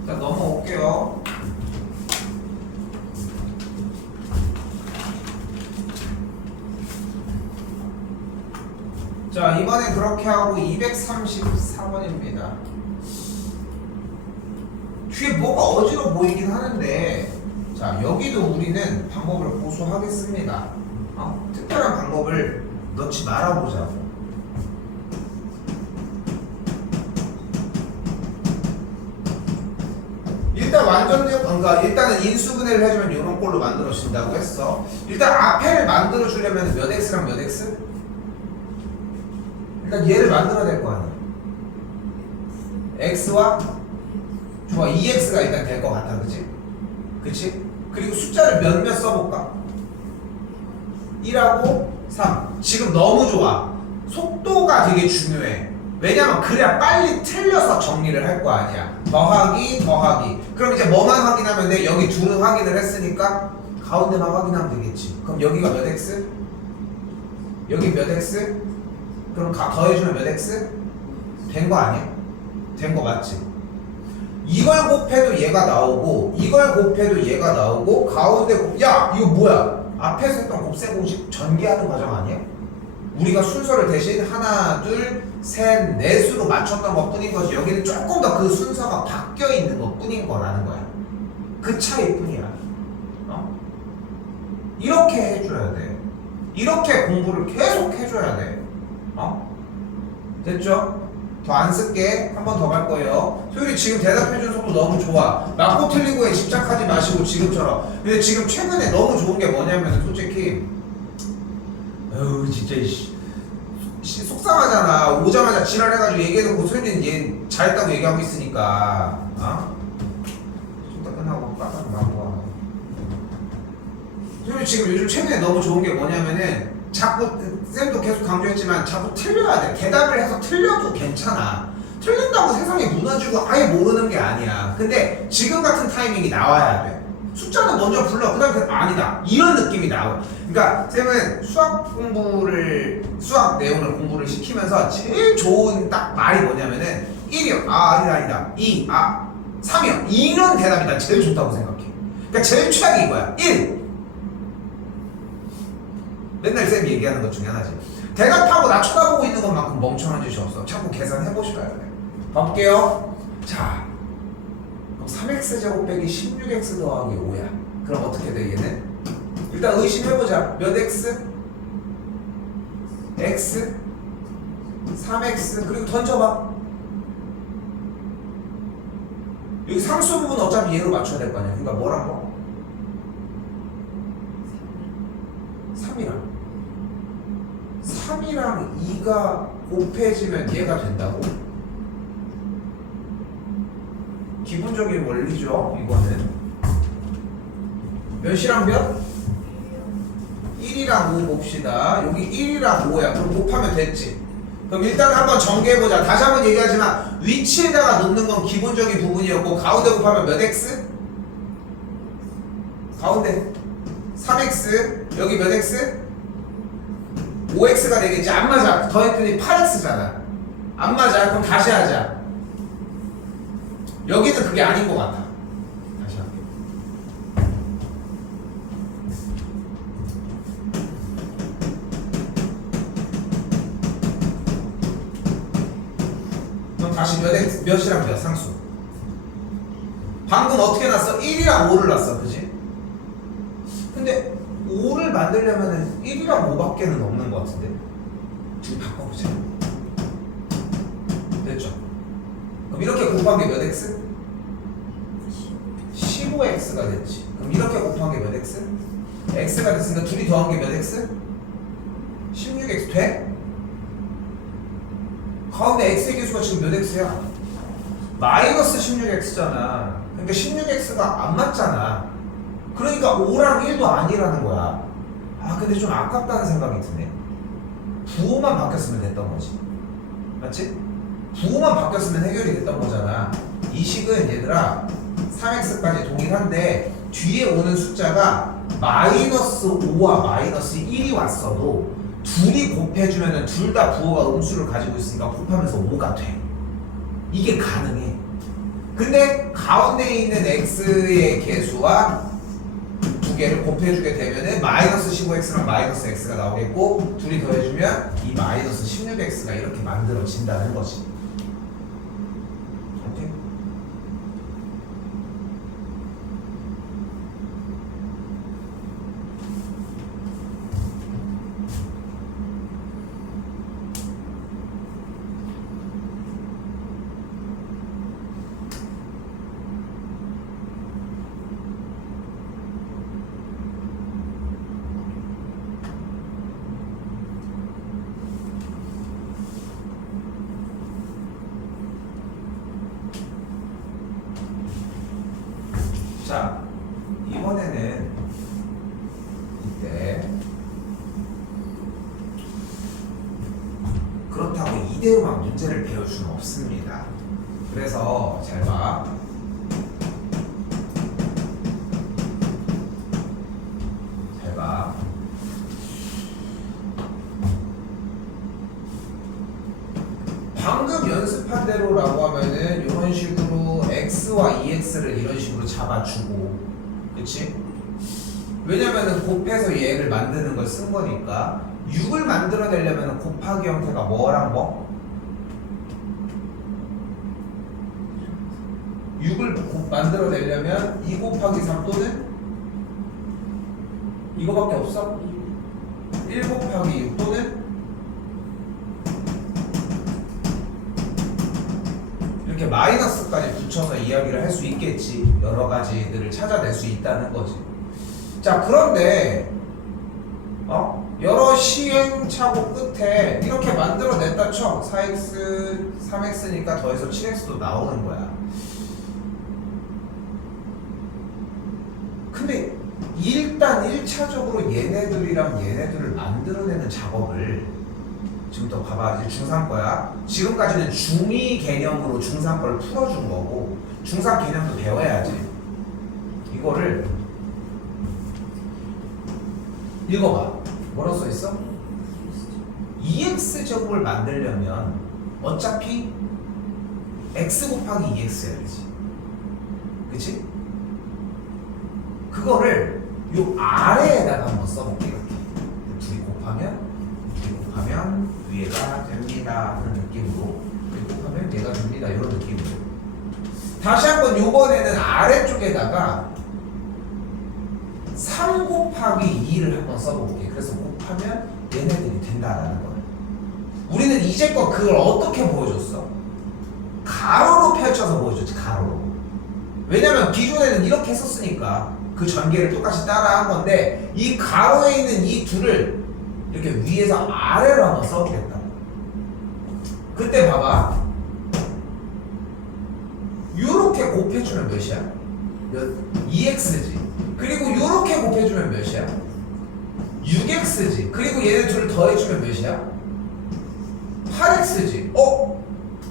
일단 넘어올게요. 자, 이번엔 그렇게 하고 234번입니다. 뒤에 뭐가 어지러워 보이긴 하는데, 자, 여기도 우리는 방법을 고수하겠습니다. 특별한 방법을 넣지 말아보자고. 일단 그러니까 일단은 인수분해를 해주면 이런 꼴로 만들어진다고 했어. 일단 앞에를 만들어주려면 몇 x랑 몇 x? 일단 얘를 만들어야 될 거 아니야. x와 좋아 2x가 일단 될 것 같아, 그치? 그치? 그리고 숫자를 몇몇 써볼까? 1하고 3. 지금 너무 좋아. 속도가 되게 중요해. 왜냐면 그래야 빨리 틀려서 정리를 할 거 아니야. 더하기 그럼 이제 뭐만 확인하면 돼? 여기 둘은 확인을 했으니까 가운데만 확인하면 되겠지. 그럼 여기가 몇 x? 여기 몇 x? 그럼 더해주면 몇 x? 된 거 아니야? 된 거 맞지? 이걸 곱해도 얘가 나오고 이걸 곱해도 얘가 나오고 가운데 야 이거 뭐야? 앞에서 했던 곱셈 공식 전개하는 과정 아니야? 우리가 순서를 대신 하나, 둘, 셋, 넷으로 맞췄던 것 뿐인 거지. 여기는 조금 더 그 순서가 바뀌어 있는 것 뿐인 거라는 거야. 그 차이 뿐이야. 어? 이렇게 해줘야 돼. 이렇게 공부를 계속 해줘야 돼. 어? 됐죠? 더 안 쓸게. 한 번 더 갈 거예요. 소율이 지금 대답해주는 속도 너무 좋아. 맞고 틀리고에 집착하지 마시고 지금처럼. 근데 지금 최근에 너무 좋은 게 뭐냐면 솔직히 어우 진짜 속상하잖아. 오자마자 지랄해가지고 얘기해놓고 소율이는 얘 잘했다고 얘기하고 있으니까. 어? 좀 더 끝나고 빡빡 마구와. 소율이 지금 요즘 최근에 너무 좋은 게 뭐냐면은 자꾸 쌤도 계속 강조했지만 자꾸 틀려야 돼. 대답을 해서 틀려도 괜찮아. 틀린다고 세상이 무너지고 아예 모르는 게 아니야. 근데 지금 같은 타이밍이 나와야 돼. 숫자는 먼저 불러. 그 다음에 아니다. 이런 느낌이 나와. 그러니까 쌤은 수학 내용을 공부를 시키면서 제일 좋은 딱 말이 뭐냐면은 1이요. 아니다. 2, 3이요. 이런 대답이 난 제일 좋다고 생각해. 그러니까 제일 최악이 이거야. 1. 맨날 쌤이 얘기하는 것 중에 하나지. 대답하고 나 쳐다보고 있는 것만큼 멍청한 짓이 없어. 자꾸 계산해보셔야 돼. 볼게요. 자, 그럼 3x제곱 빼기 16x 더하기 5야. 그럼 어떻게 돼 얘는? 일단 의심해보자. 몇 x? x? 3x 그리고 던져봐. 여기 상수 부분 어차피 얘로 맞춰야 될 거 아니야. 그러니까 뭐란 거? 3이랑 2가 곱해지면 얘가 된다고? 기본적인 원리죠, 이거는. 몇이랑 몇? 1이랑 5 봅시다. 여기 1이랑 5야. 그럼 곱하면 됐지. 그럼 일단 한번 전개해보자. 다시 한번 얘기하지만 위치에다가 놓는 건 기본적인 부분이었고 가운데 곱하면 몇 x? 가운데 3x. 여기 몇 x? 5x가 되겠지. 안 맞아. 더했더니 8x잖아. 안 맞아. 그럼 다시 하자. 여기는 그게 아닌 것 같아. 다시 할게. 그럼 다시 몇이랑 몇 상수? 방금 어떻게 났어? 1이랑 5를 났어. 그지? 근데 5를 만들려면은 1이랑 5밖에는 없는 것 같은데. 둘 바꿔보자. 됐죠? 그럼 이렇게 곱한 게 몇 x? 15x가 됐지. 그럼 이렇게 곱한 게 몇 x? x가 됐으니까 둘이 더한 게 몇 x? 16x 돼? 가운데 x의 개수가 지금 몇 x야? 마이너스 16x잖아. 그러니까 16x가 안 맞잖아. 그러니까 5랑 1도 아니라는 거야. 아 근데 좀 아깝다는 생각이 드네. 부호만 바뀌었으면 됐던 거지. 맞지? 부호만 바뀌었으면 해결이 됐던 거잖아. 이 식은 얘들아 3x까지 동일한데 뒤에 오는 숫자가 마이너스 5와 마이너스 1이 왔어도 둘이 곱해주면 둘 다 부호가 음수를 가지고 있으니까 곱하면서 5가 돼. 이게 가능해. 근데 가운데 있는 x의 개수와 두 개를 곱해주게 되면은 마이너스 15x랑 마이너스 x가 나오겠고 둘이 더해주면 이 마이너스 16x가 이렇게 만들어진다는 거지. 오케이? 자, 이번에는 이때 그렇다고 이대로만 문제를 배울 없습니다. 그래서 잘 봐. 잘 봐. 방금 연습한 대로라고 하면은 이런 식으로 x와 2x를 이런 식으로 잡아주고, 그치? 왜냐면은 곱해서 얘를 만드는 걸 쓴 거니까. 6을 만들어내려면 곱하기 형태가 뭐랑 뭐? 6을 만들어내려면 2 곱하기 3 또는 이거밖에 없어? 1 곱하기 6 또는 이렇게 마이너스까지 붙여서 이야기를 할 수 있겠지. 여러 가지들을 찾아낼 수 있다는 거지. 자, 그런데 여러 시행착오 끝에 이렇게 만들어냈다 쳐. 4x, 3x니까 더해서 7x도 나오는 거야. 근데 일단 1차적으로 얘네들이랑 얘네들을 만들어내는 작업을 지금부터 봐봐. 이제 중3 거야. 지금까지는 중2 개념으로 중3 걸 풀어준 거고, 중3 개념도 배워야지. 이거를 읽어봐. 뭐라고 써있어? 2x 제곱을 만들려면 어차피 x 곱하기 2x여야 되지. 그치? 그거를 요 아래에다가 한번 써볼게. 이렇게 둘이 곱하면 위에가 됩니다 하는 느낌으로, 둘이 곱하면 얘가 됩니다 이런 느낌으로. 다시 한번 요번에는 아래쪽에다가 3 곱하기 2를 한번 써볼게. 그래서 곱하면 얘네들이 된다라는 거야. 우리는 이제껏 그걸 어떻게 보여줬어? 가로로 펼쳐서 보여줬지. 가로로. 왜냐면 기존에는 이렇게 했었으니까 그 전개를 똑같이 따라한 건데, 이 가로에 있는 이 둘을 이렇게 위에서 아래로 한번 써보겠다. 그때 봐봐. 요렇게 곱해주면 몇이야? 2x지. 그리고 요렇게 곱해주면 몇이야? 6x지. 그리고 얘네 둘을 더해주면 몇이야? 8x지.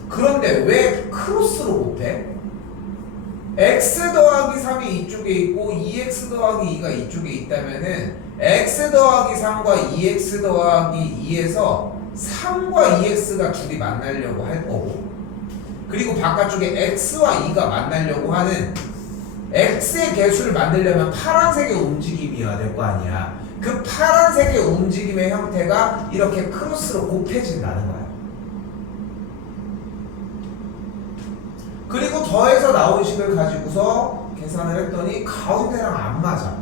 그런데 왜 크로스로 곱해? x 더하기 3이 이쪽에 있고 2x 더하기 2가 이쪽에 있다면은 x 더하기 3과 2x 더하기 2에서 3과 2x가 둘이 만나려고 할 거고, 그리고 바깥쪽에 x와 2가 만나려고 하는 x의 개수를 만들려면 파란색의 움직임이어야 될 거 아니야. 그 파란색의 움직임의 형태가 이렇게 크로스로 곱해진다는 거야. 그리고 더해서 나온 식을 가지고서 계산을 했더니 가운데랑 안 맞아.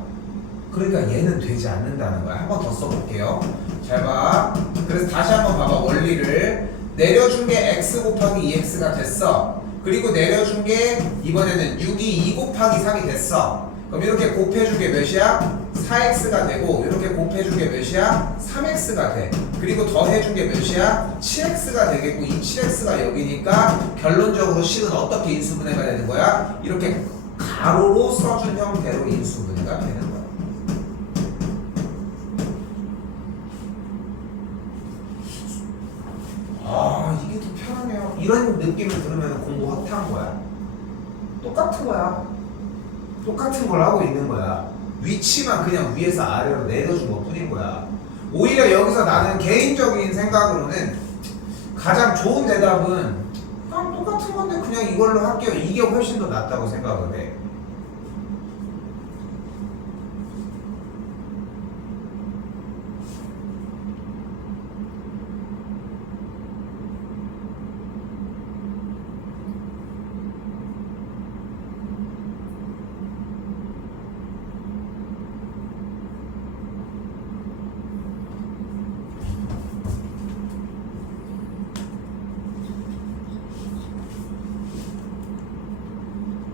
그러니까 얘는 되지 않는다는 거야. 한 번 더 써볼게요. 잘 봐. 그래서 다시 한번 봐봐. 원리를. 내려준 게 x 곱하기 2x가 됐어. 그리고 내려준 게 이번에는 6이 2 곱하기 3이 됐어. 그럼 이렇게 곱해준 게 몇이야? 4x가 되고, 이렇게 곱해준 게 몇이야? 3x가 돼. 그리고 더해준 게 몇이야? 7x가 되겠고, 이 7x가 여기니까 결론적으로 식은 어떻게 인수분해가 되는 거야? 이렇게 가로로 써준 형태로 인수분해가 되는 거야. 이게 더 편하네요. 이런 느낌을 들으면 공부 허탈한 거야. 똑같은 거야. 똑같은 걸 하고 있는 거야. 위치만 그냥 위에서 아래로 내려준 것 뿐인 거야. 오히려 여기서 나는 개인적인 생각으로는 가장 좋은 대답은 그냥 똑같은 건데 그냥 이걸로 할게요. 이게 훨씬 더 낫다고 생각을 해.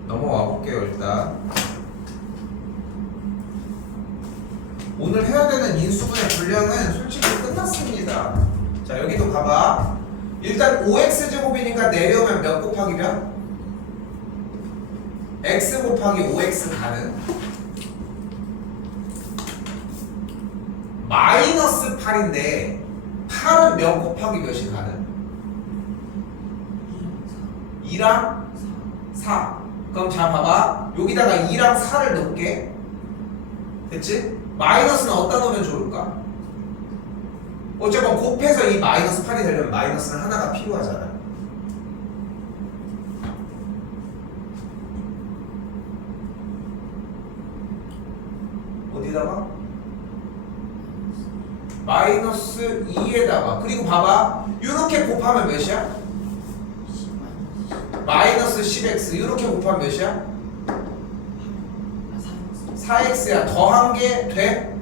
넘어와 볼게요. 일단 오늘 해야 되는 인수분해 분량은 솔직히 끝났습니다. 자, 여기도 봐봐. 일단 5x제곱이니까 내려오면 몇 곱하기 몇? x 곱하기 5x 가는 마이너스 8인데 8은 몇 곱하기 몇이 가는? 2랑 4. 그럼 자 봐봐. 여기다가 2랑 4를 넣을게. 됐지? 마이너스는 어디다 넣으면 좋을까? 어쨌건 곱해서 이 마이너스 8이 되려면 마이너스는 하나가 필요하잖아. 어디다가? 마이너스 2에다가. 그리고 봐봐. 이렇게 곱하면 몇이야? 마이너스 10x. 이렇게 곱하면 몇이야? 4x야. 더한 게 돼?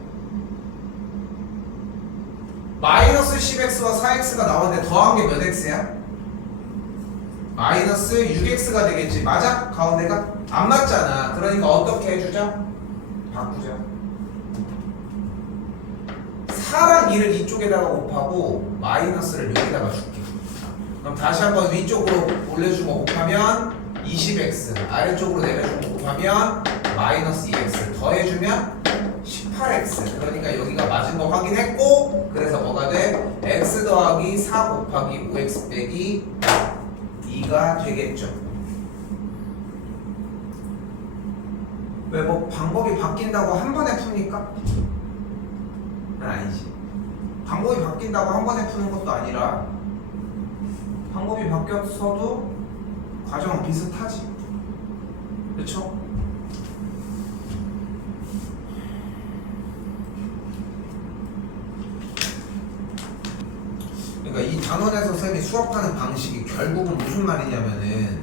마이너스 10x와 4x가 나오는데 더한 게 몇 x야? 마이너스 6x가 되겠지. 맞아? 가운데가? 안 맞잖아. 그러니까 어떻게 해주자? 바꾸자. 4랑 2를 이쪽에다가 곱하고 마이너스를 여기다가 줄게. 그럼 다시 한번 위쪽으로 올려주고 곱하면 20x, 아래쪽으로 내려주고 곱하면 마이너스 2x, 더해주면 18x. 그러니까 여기가 맞은 거 확인했고, 그래서 뭐가 돼? x 더하기 4 곱하기 5x 빼기 2가 되겠죠. 왜 뭐 방법이 바뀐다고 한 번에 풉니까? 아니지. 방법이 바뀐다고 한 번에 푸는 것도 아니라 방법이 바뀌었어도 과정은 비슷하지. 그렇죠? 그러니까 이 단원에서 쌤이 수업하는 방식이 결국은 무슨 말이냐면은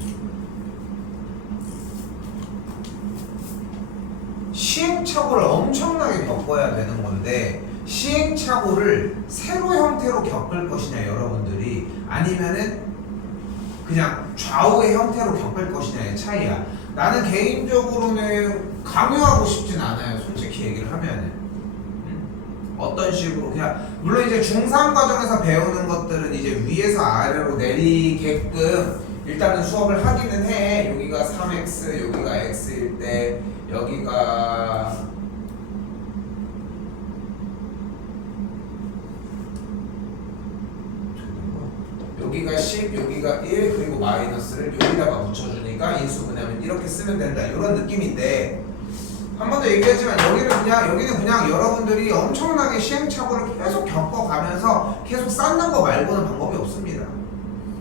시행착오를 엄청나게 겪어야 되는 건데 시행착오를 세로 형태로 겪을 것이냐 여러분들이 아니면은 그냥 좌우의 형태로 겪을 것이냐의 차이야. 나는 개인적으로는 강요하고 싶진 않아요. 솔직히 얘기를 하면은 어떤 식으로 그냥 물론 이제 중3 과정에서 배우는 것들은 이제 위에서 아래로 내리게끔 일단은 수업을 하기는 해. 여기가 3x, 여기가 x일 때 여기가 여기가 10, 여기가 1, 그리고 마이너스를 여기다가 붙여주니까 인수분해하면 이렇게 쓰면 된다. 이런 느낌인데 한 번 더 얘기했지만 여기는 그냥 여러분들이 엄청나게 시행착오를 계속 겪어가면서 계속 쌓는 거 말고는 방법이 없습니다.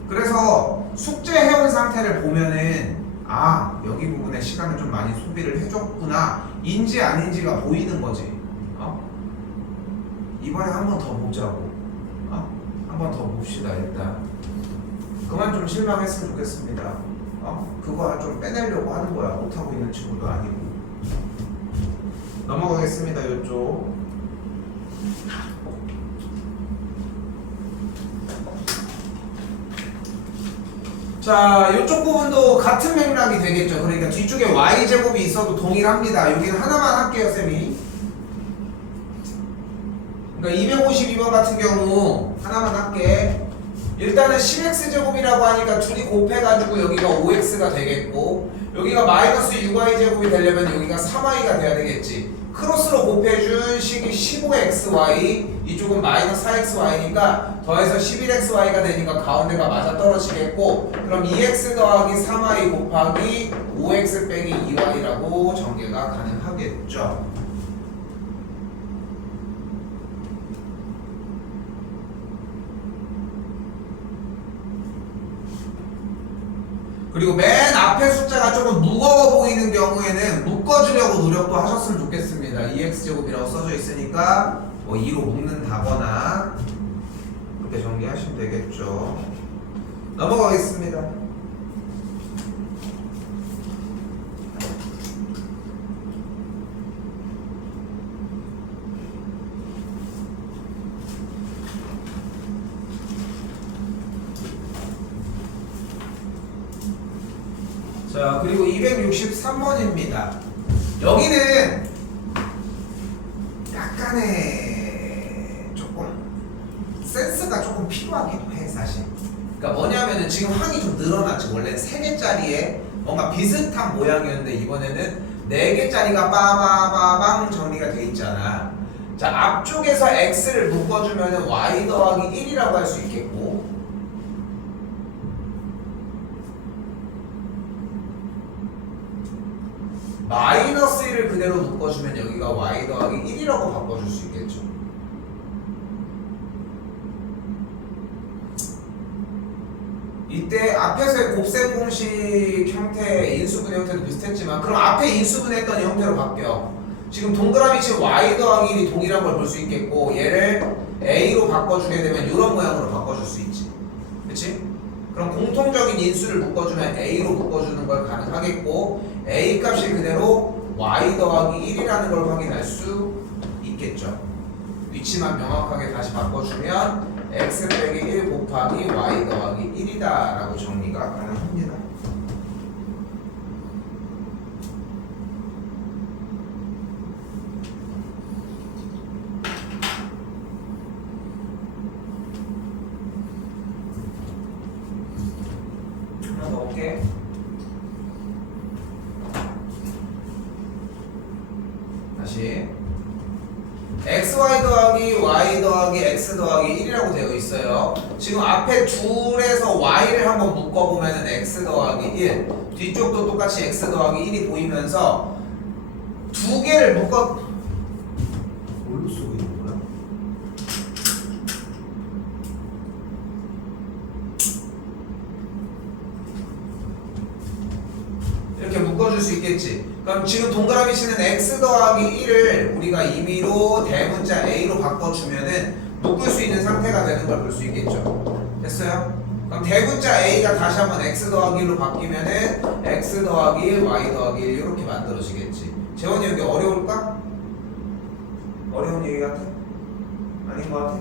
그래서 숙제해온 상태를 보면은 아 여기 부분에 시간을 좀 많이 소비를 해줬구나 인지 아닌지가 보이는 거지. 이번에 한 번 더 보자고. 한 번 더 봅시다. 일단 그만 좀 실망했으면 좋겠습니다. 그거 좀 빼내려고 하는 거야. 못하고 있는 친구도 아니고. 넘어가겠습니다. 이쪽. 자, 이쪽 부분도 같은 맥락이 되겠죠. 그러니까 뒤쪽에 y제곱이 있어도 동일합니다. 여기는 하나만 할게요, 쌤이. 그러니까 252번 같은 경우 하나만 할게. 일단은 10x제곱이라고 하니까 둘이 곱해가지고 여기가 5x가 되겠고 여기가 마이너스 6y제곱이 되려면 여기가 3y가 돼야 되겠지. 크로스로 곱해준 식이 15xy, 이쪽은 마이너스 4xy니까 더해서 11xy가 되니까 가운데가 맞아 떨어지겠고 그럼 2x 더하기 3y 곱하기 5x 빼기 2y라고 전개가 가능하겠죠. 그리고 맨 앞에 숫자가 조금 무거워 보이는 경우에는 묶어주려고 노력도 하셨으면 좋겠습니다. 2x제곱이라고 써져 있으니까 뭐 2로 묶는다거나 그렇게 전개하시면 되겠죠. 넘어가겠습니다. 자, 그리고 263번입니다. 여기는 약간의 조금 센스가 조금 필요하기도 해, 사실. 그러니까 뭐냐면은 지금 항이 좀 늘어났지. 원래는 3개짜리에 뭔가 비슷한 모양이었는데 이번에는 4개짜리가 빠바바방 정리가 돼 있잖아. 자, 앞쪽에서 x를 묶어주면은 y 더하기 1이라고 할 수 있겠고 마이너스 1을 그대로 묶어주면 여기가 y 더하기 1이라고 바꿔줄 수 있겠죠. 이때 앞에서의 곱셈 공식 형태, 인수분해 형태도 비슷했지만 그럼 앞에 인수분해했던 형태로 바뀌어. 지금 동그라미 치 y 더하기 1이 동일한 걸 볼 수 있겠고 얘를 a로 바꿔주게 되면 이런 모양으로 바꿔줄 수 있지. 그치? 그럼 공통적인 인수를 묶어주면 a로 묶어주는 걸 가능하겠고 a 값이 그대로 y 더하기 1이라는 걸 확인할 수 있겠죠. 위치만 명확하게 다시 바꿔주면 x 빼기 1 곱하기 y 더하기 1이다 라고 정리가 가능합니다. 하나 더 올게. 다시 xy 더하기 y 더하기 x 더하기 1이라고 되어 있어요. 지금 앞에 둘에서 y를 한번 묶어보면 x 더하기 1 뒤쪽도 똑같이 x 더하기 1이 보이면서 두 개를 뭘로 쓰고 있는 거야? 이렇게 묶어줄 수 있겠지. 그럼 지금 동그라미 치는 x 더하기 1을 우리가 임의로 대문자 a로 바꿔주면은 묶을 수 있는 상태가 되는 걸 볼 수 있겠죠. 됐어요? 그럼 대문자 a가 다시 한번 x 더하기 1로 바뀌면은 x 더하기 1, y 더하기 1 이렇게 만들어지겠지. 재원이 여기 어려울까? 어려운 얘기 같아? 아닌 것 같아?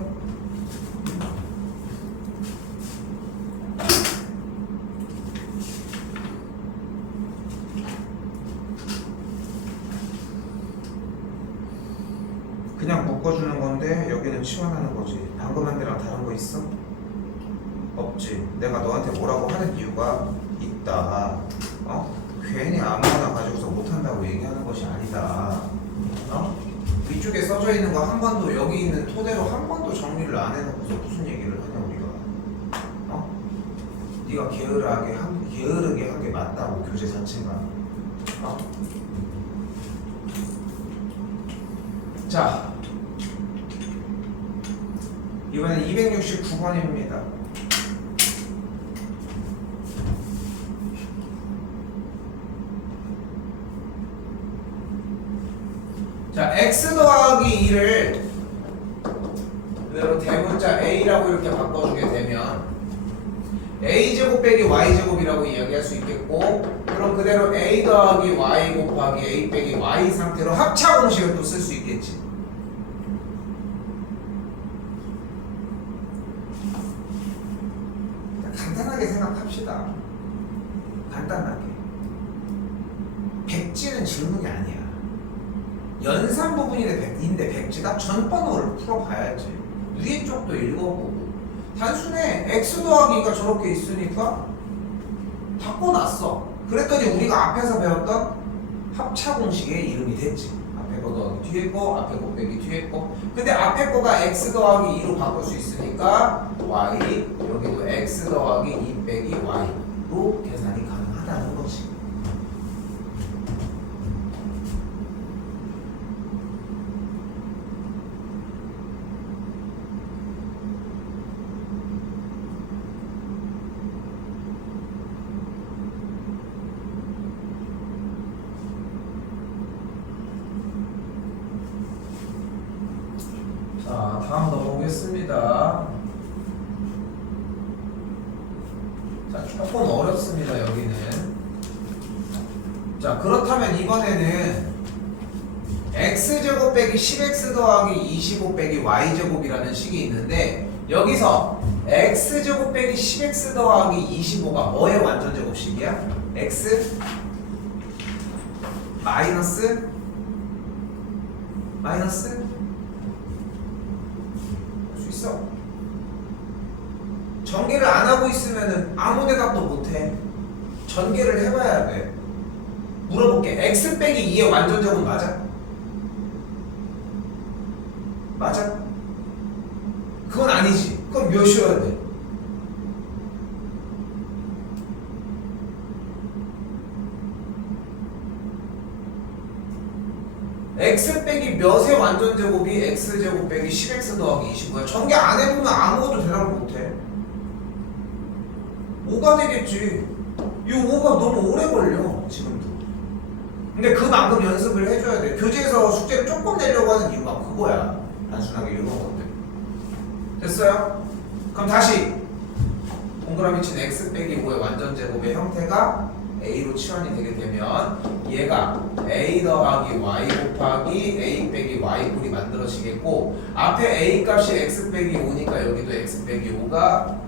그냥 묶어주는 건데 여기는 치환하는 거지. 방금 한 데랑 다른 거 있어? 없지. 내가 너한테 뭐라고 하는 이유가 있다. 괜히 아무거나 가지고서 못한다고 얘기하는 것이 아니다. 위쪽에 써져 있는 거 한 번도 여기 있는 토대로 한 번도 정리를 안 해놓고서 무슨 얘기를 하냐 우리가. 네가 게으르게 한 게 맞다고 교재 자체가. 자, 이번엔 269번입니다. 자, x 더하기 2를 그대로 대문자 a라고 이렇게 바꿔주게 되면 a제곱 빼기 y제곱이라고 이야기할 수 있겠고, 그럼 그대로 a 더하기 y 곱하기 a 빼기 y 상태로 합차 공식을 또 쓸 수 있겠지. 간단하게 생각합시다. 간단하게. 백지는 질문이 아니야. 연산 부분인데 백지다? 전번호를 풀어봐야지. 위에 쪽도 읽어보고. 단순해. x 더하기 2가 저렇게 있으니까 바꿔놨어. 그랬더니 우리가 앞에서 배웠던 합차 공식의 이름이 됐지. 앞에 거 더하기 뒤에 거, 앞에 거 빼기 뒤에 거. 근데 앞에 거가 x 더하기 2로 바꿀 수 있으니까 y, 여기도 x 더하기 2 빼기 y로 계산이 가능하다는 거지. 자, 다음 넘어오겠습니다. 자, 조금 어렵습니다, 여기는. 자, 그렇다면 이번에는 x제곱 빼기 10x 더하기 25 빼기 y제곱이라는 식이 있는데, 여기서 x제곱 빼기 10x 더하기 25가 뭐의 완전제곱식이야? x 마이너스 있어. 전개를 안 하고 있으면은 아무 대답도 못해. 전개를 해봐야 돼. 물어볼게. x 빼기 2의 완전제곱 맞아? 맞아? 그건 아니지. 그럼 몇이어야 돼? x 빼기 몇의 완전제곱이 x제곱 빼기 10x 더하기 20이야. 전개 안 해보면 아무것도 대답을 못해. 5가 되겠지. 이 5가 너무 오래 걸려 지금도. 근데 그만큼 연습을 해줘야 돼. 교재에서 숙제를 조금 내려고 하는 이유가 그거야. 단순하게 이런 것들. 됐어요? 그럼 다시 동그라미 친 x 빼기 5의 완전제곱의 형태가 a로 치환이 되게 되면 얘가 a 더하기 y 곱하기 a 빼기 y 꼴이 만들어지겠고, 앞에 a 값이 x 빼기 5니까 여기도 x 빼기 5가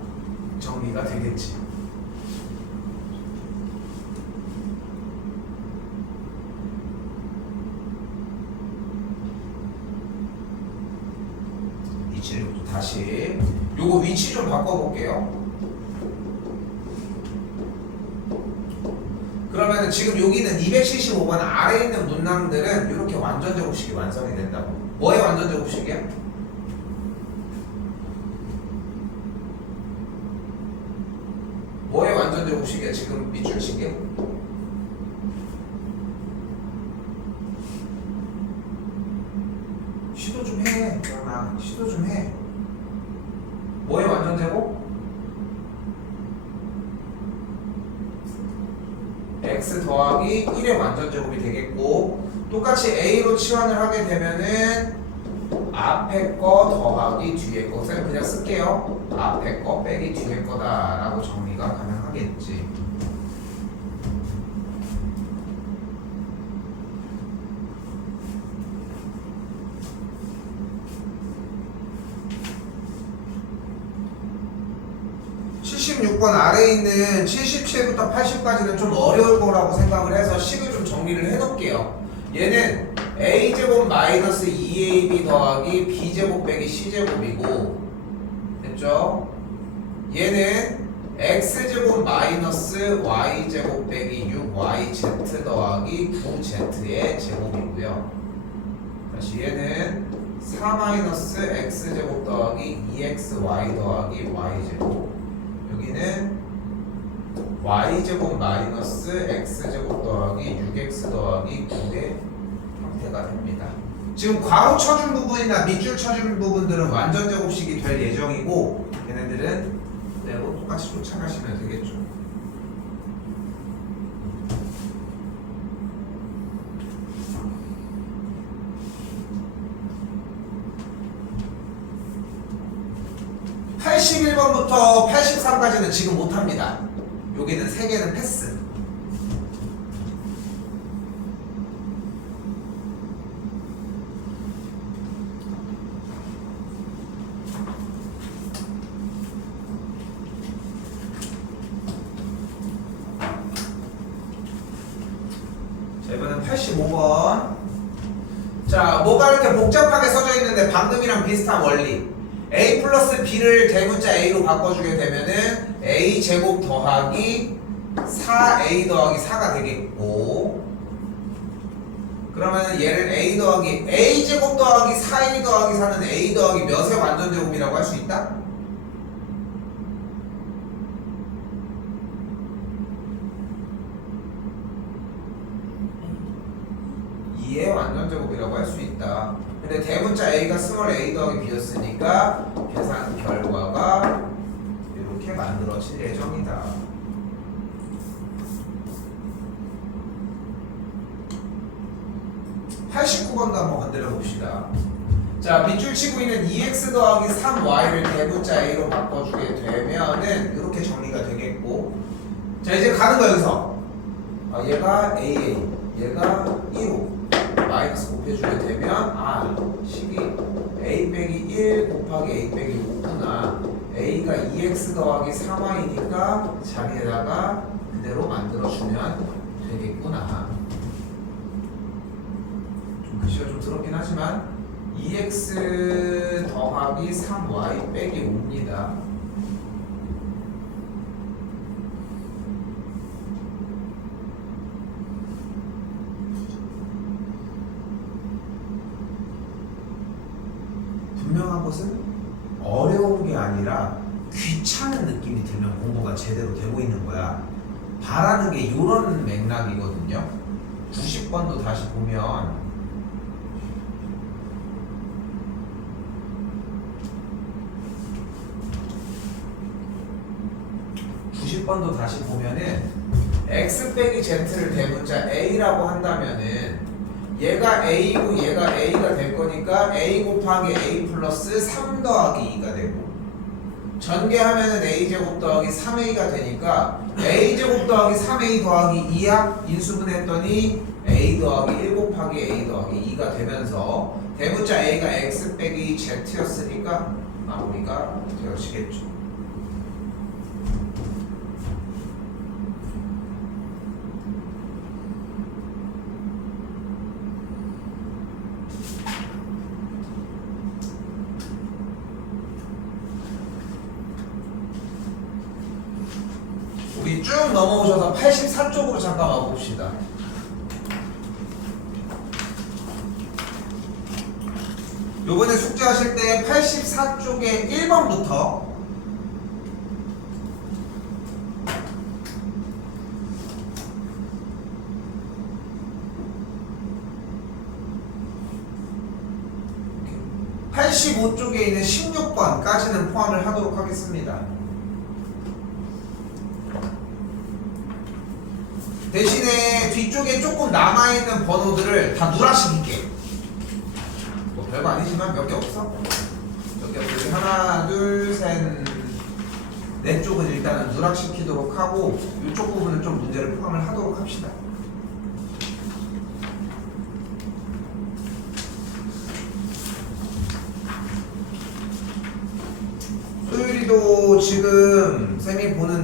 정리가 되겠지. 위치를 다시 요거 위치 좀 바꿔볼게요. 그러면 지금 여기는 275번 아래에 있는 문항들은 이렇게 완전제곱식이 완성이 된다고. 뭐의 완전제곱식이야? 뭐의 완전제곱식이야 지금 밑줄 치게? 시도 좀 해. 그러나 시도 좀 해. 뭐의 완전제곱? x 더하기 1의 완전제곱이 되겠고, 똑같이 a로 치환을 하게 되면은 앞에 거 더하기 뒤에 거, 쌤 그냥 쓸게요. 앞에 거 빼기 뒤에 거다 라고 정리가 가능하겠지. 아래에 있는 77부터 80까지는 좀 어려울 거라고 생각을 해서 식을 좀 정리를 해놓을게요. 얘는 a제곱 마이너스 2ab 더하기 b제곱 빼기 c제곱이고, 됐죠? 얘는 x제곱 마이너스 y제곱 빼기 6yz 더하기 9z의 제곱이고요. 다시 얘는 4 마이너스 x제곱 더하기 2xy 더하기 y제곱, 여기는 y제곱 마이너스 x제곱 더하기 6x 더하기 9의 형태가 됩니다. 지금 괄호 쳐준 부분이나 밑줄 쳐준 부분들은 완전제곱식이 될 예정이고, 얘네들은 그대로 똑같이 쫓아가시면 되겠죠. (81번부터) 83까지는 지금 못합니다. 여기는 3개는 패스. 자, 이번엔 85번. 자, 뭐가 이렇게 복잡하게 써져 있는데 방금이랑 비슷한 원리. a 플러스 b를 대문자 a로 바꿔주게 되면은 a 제곱 더하기 4a 더하기 4가 되겠고, 그러면 얘를 a 더하기 a 제곱 더하기 4a 더하기 4는 a 더하기 몇의 완전제곱이라고 할 수 있다? 의 완전제곱이라고 할 수 있다. 근데 대문자 a가 스몰 a 더하기 b였으니까 계산 결과가 이렇게 만들어질 예정이다. (89번도) 한번 건드려 봅시다. 자, 밑줄 치고 있는 2x 더하기 3y를 대문자 a로 바꿔주게 되면은 이렇게 정리가 되겠고, 자, 이제 가는 거 여기서 얘가 aa, 얘가 1호 마이너스 곱해주게 되면 식이 a 빼기 1 곱하기 a 빼기 5구나. a가 2x 더하기 3y니까 자리에다가 그대로 만들어주면 되겠구나. 좀 글씨가 좀 더럽긴 하지만 2x 더하기 3y 빼기 5입니다. 분명한 것은 어려운 게 아니라 귀찮은 느낌이 들면 공부가 제대로 되고 있는 거야. 바라는 게 이런 맥락이거든요. 90번도 다시 보면 90번도 다시 보면은 x 빼기 z를 대문자 a라고 한다면은 얘가 a고 얘가 a가 될 거니까 a 곱하기 a 플러스 3 더하기 2가 되고 전개하면은 a제곱 더하기 3a가 되니까 a제곱 더하기 3a 더하기 2야 인수분해했더니 a 더하기 1 곱하기 a 더하기 2가 되면서 대문자 a가 x 빼기 z였으니까 마무리가 되어지겠죠. 우리 쭉 넘어오셔서 84쪽으로 잠깐 와봅시다. 요번에 숙제하실 때 84쪽에 1번부터 (85쪽에) 있는 16번까지는 포함을 하도록 하겠습니다. 대신에 뒤쪽에 조금 남아있는 번호들을 다 누락시킬게. 뭐 별거 아니지만 몇 개 없어? 몇 개 없어. 하나, 둘, 셋, 넷 쪽은 일단은 누락시키도록 하고 이쪽 부분은 좀 문제를 포함을 하도록 합시다. 소율이도 지금 쌤이 보는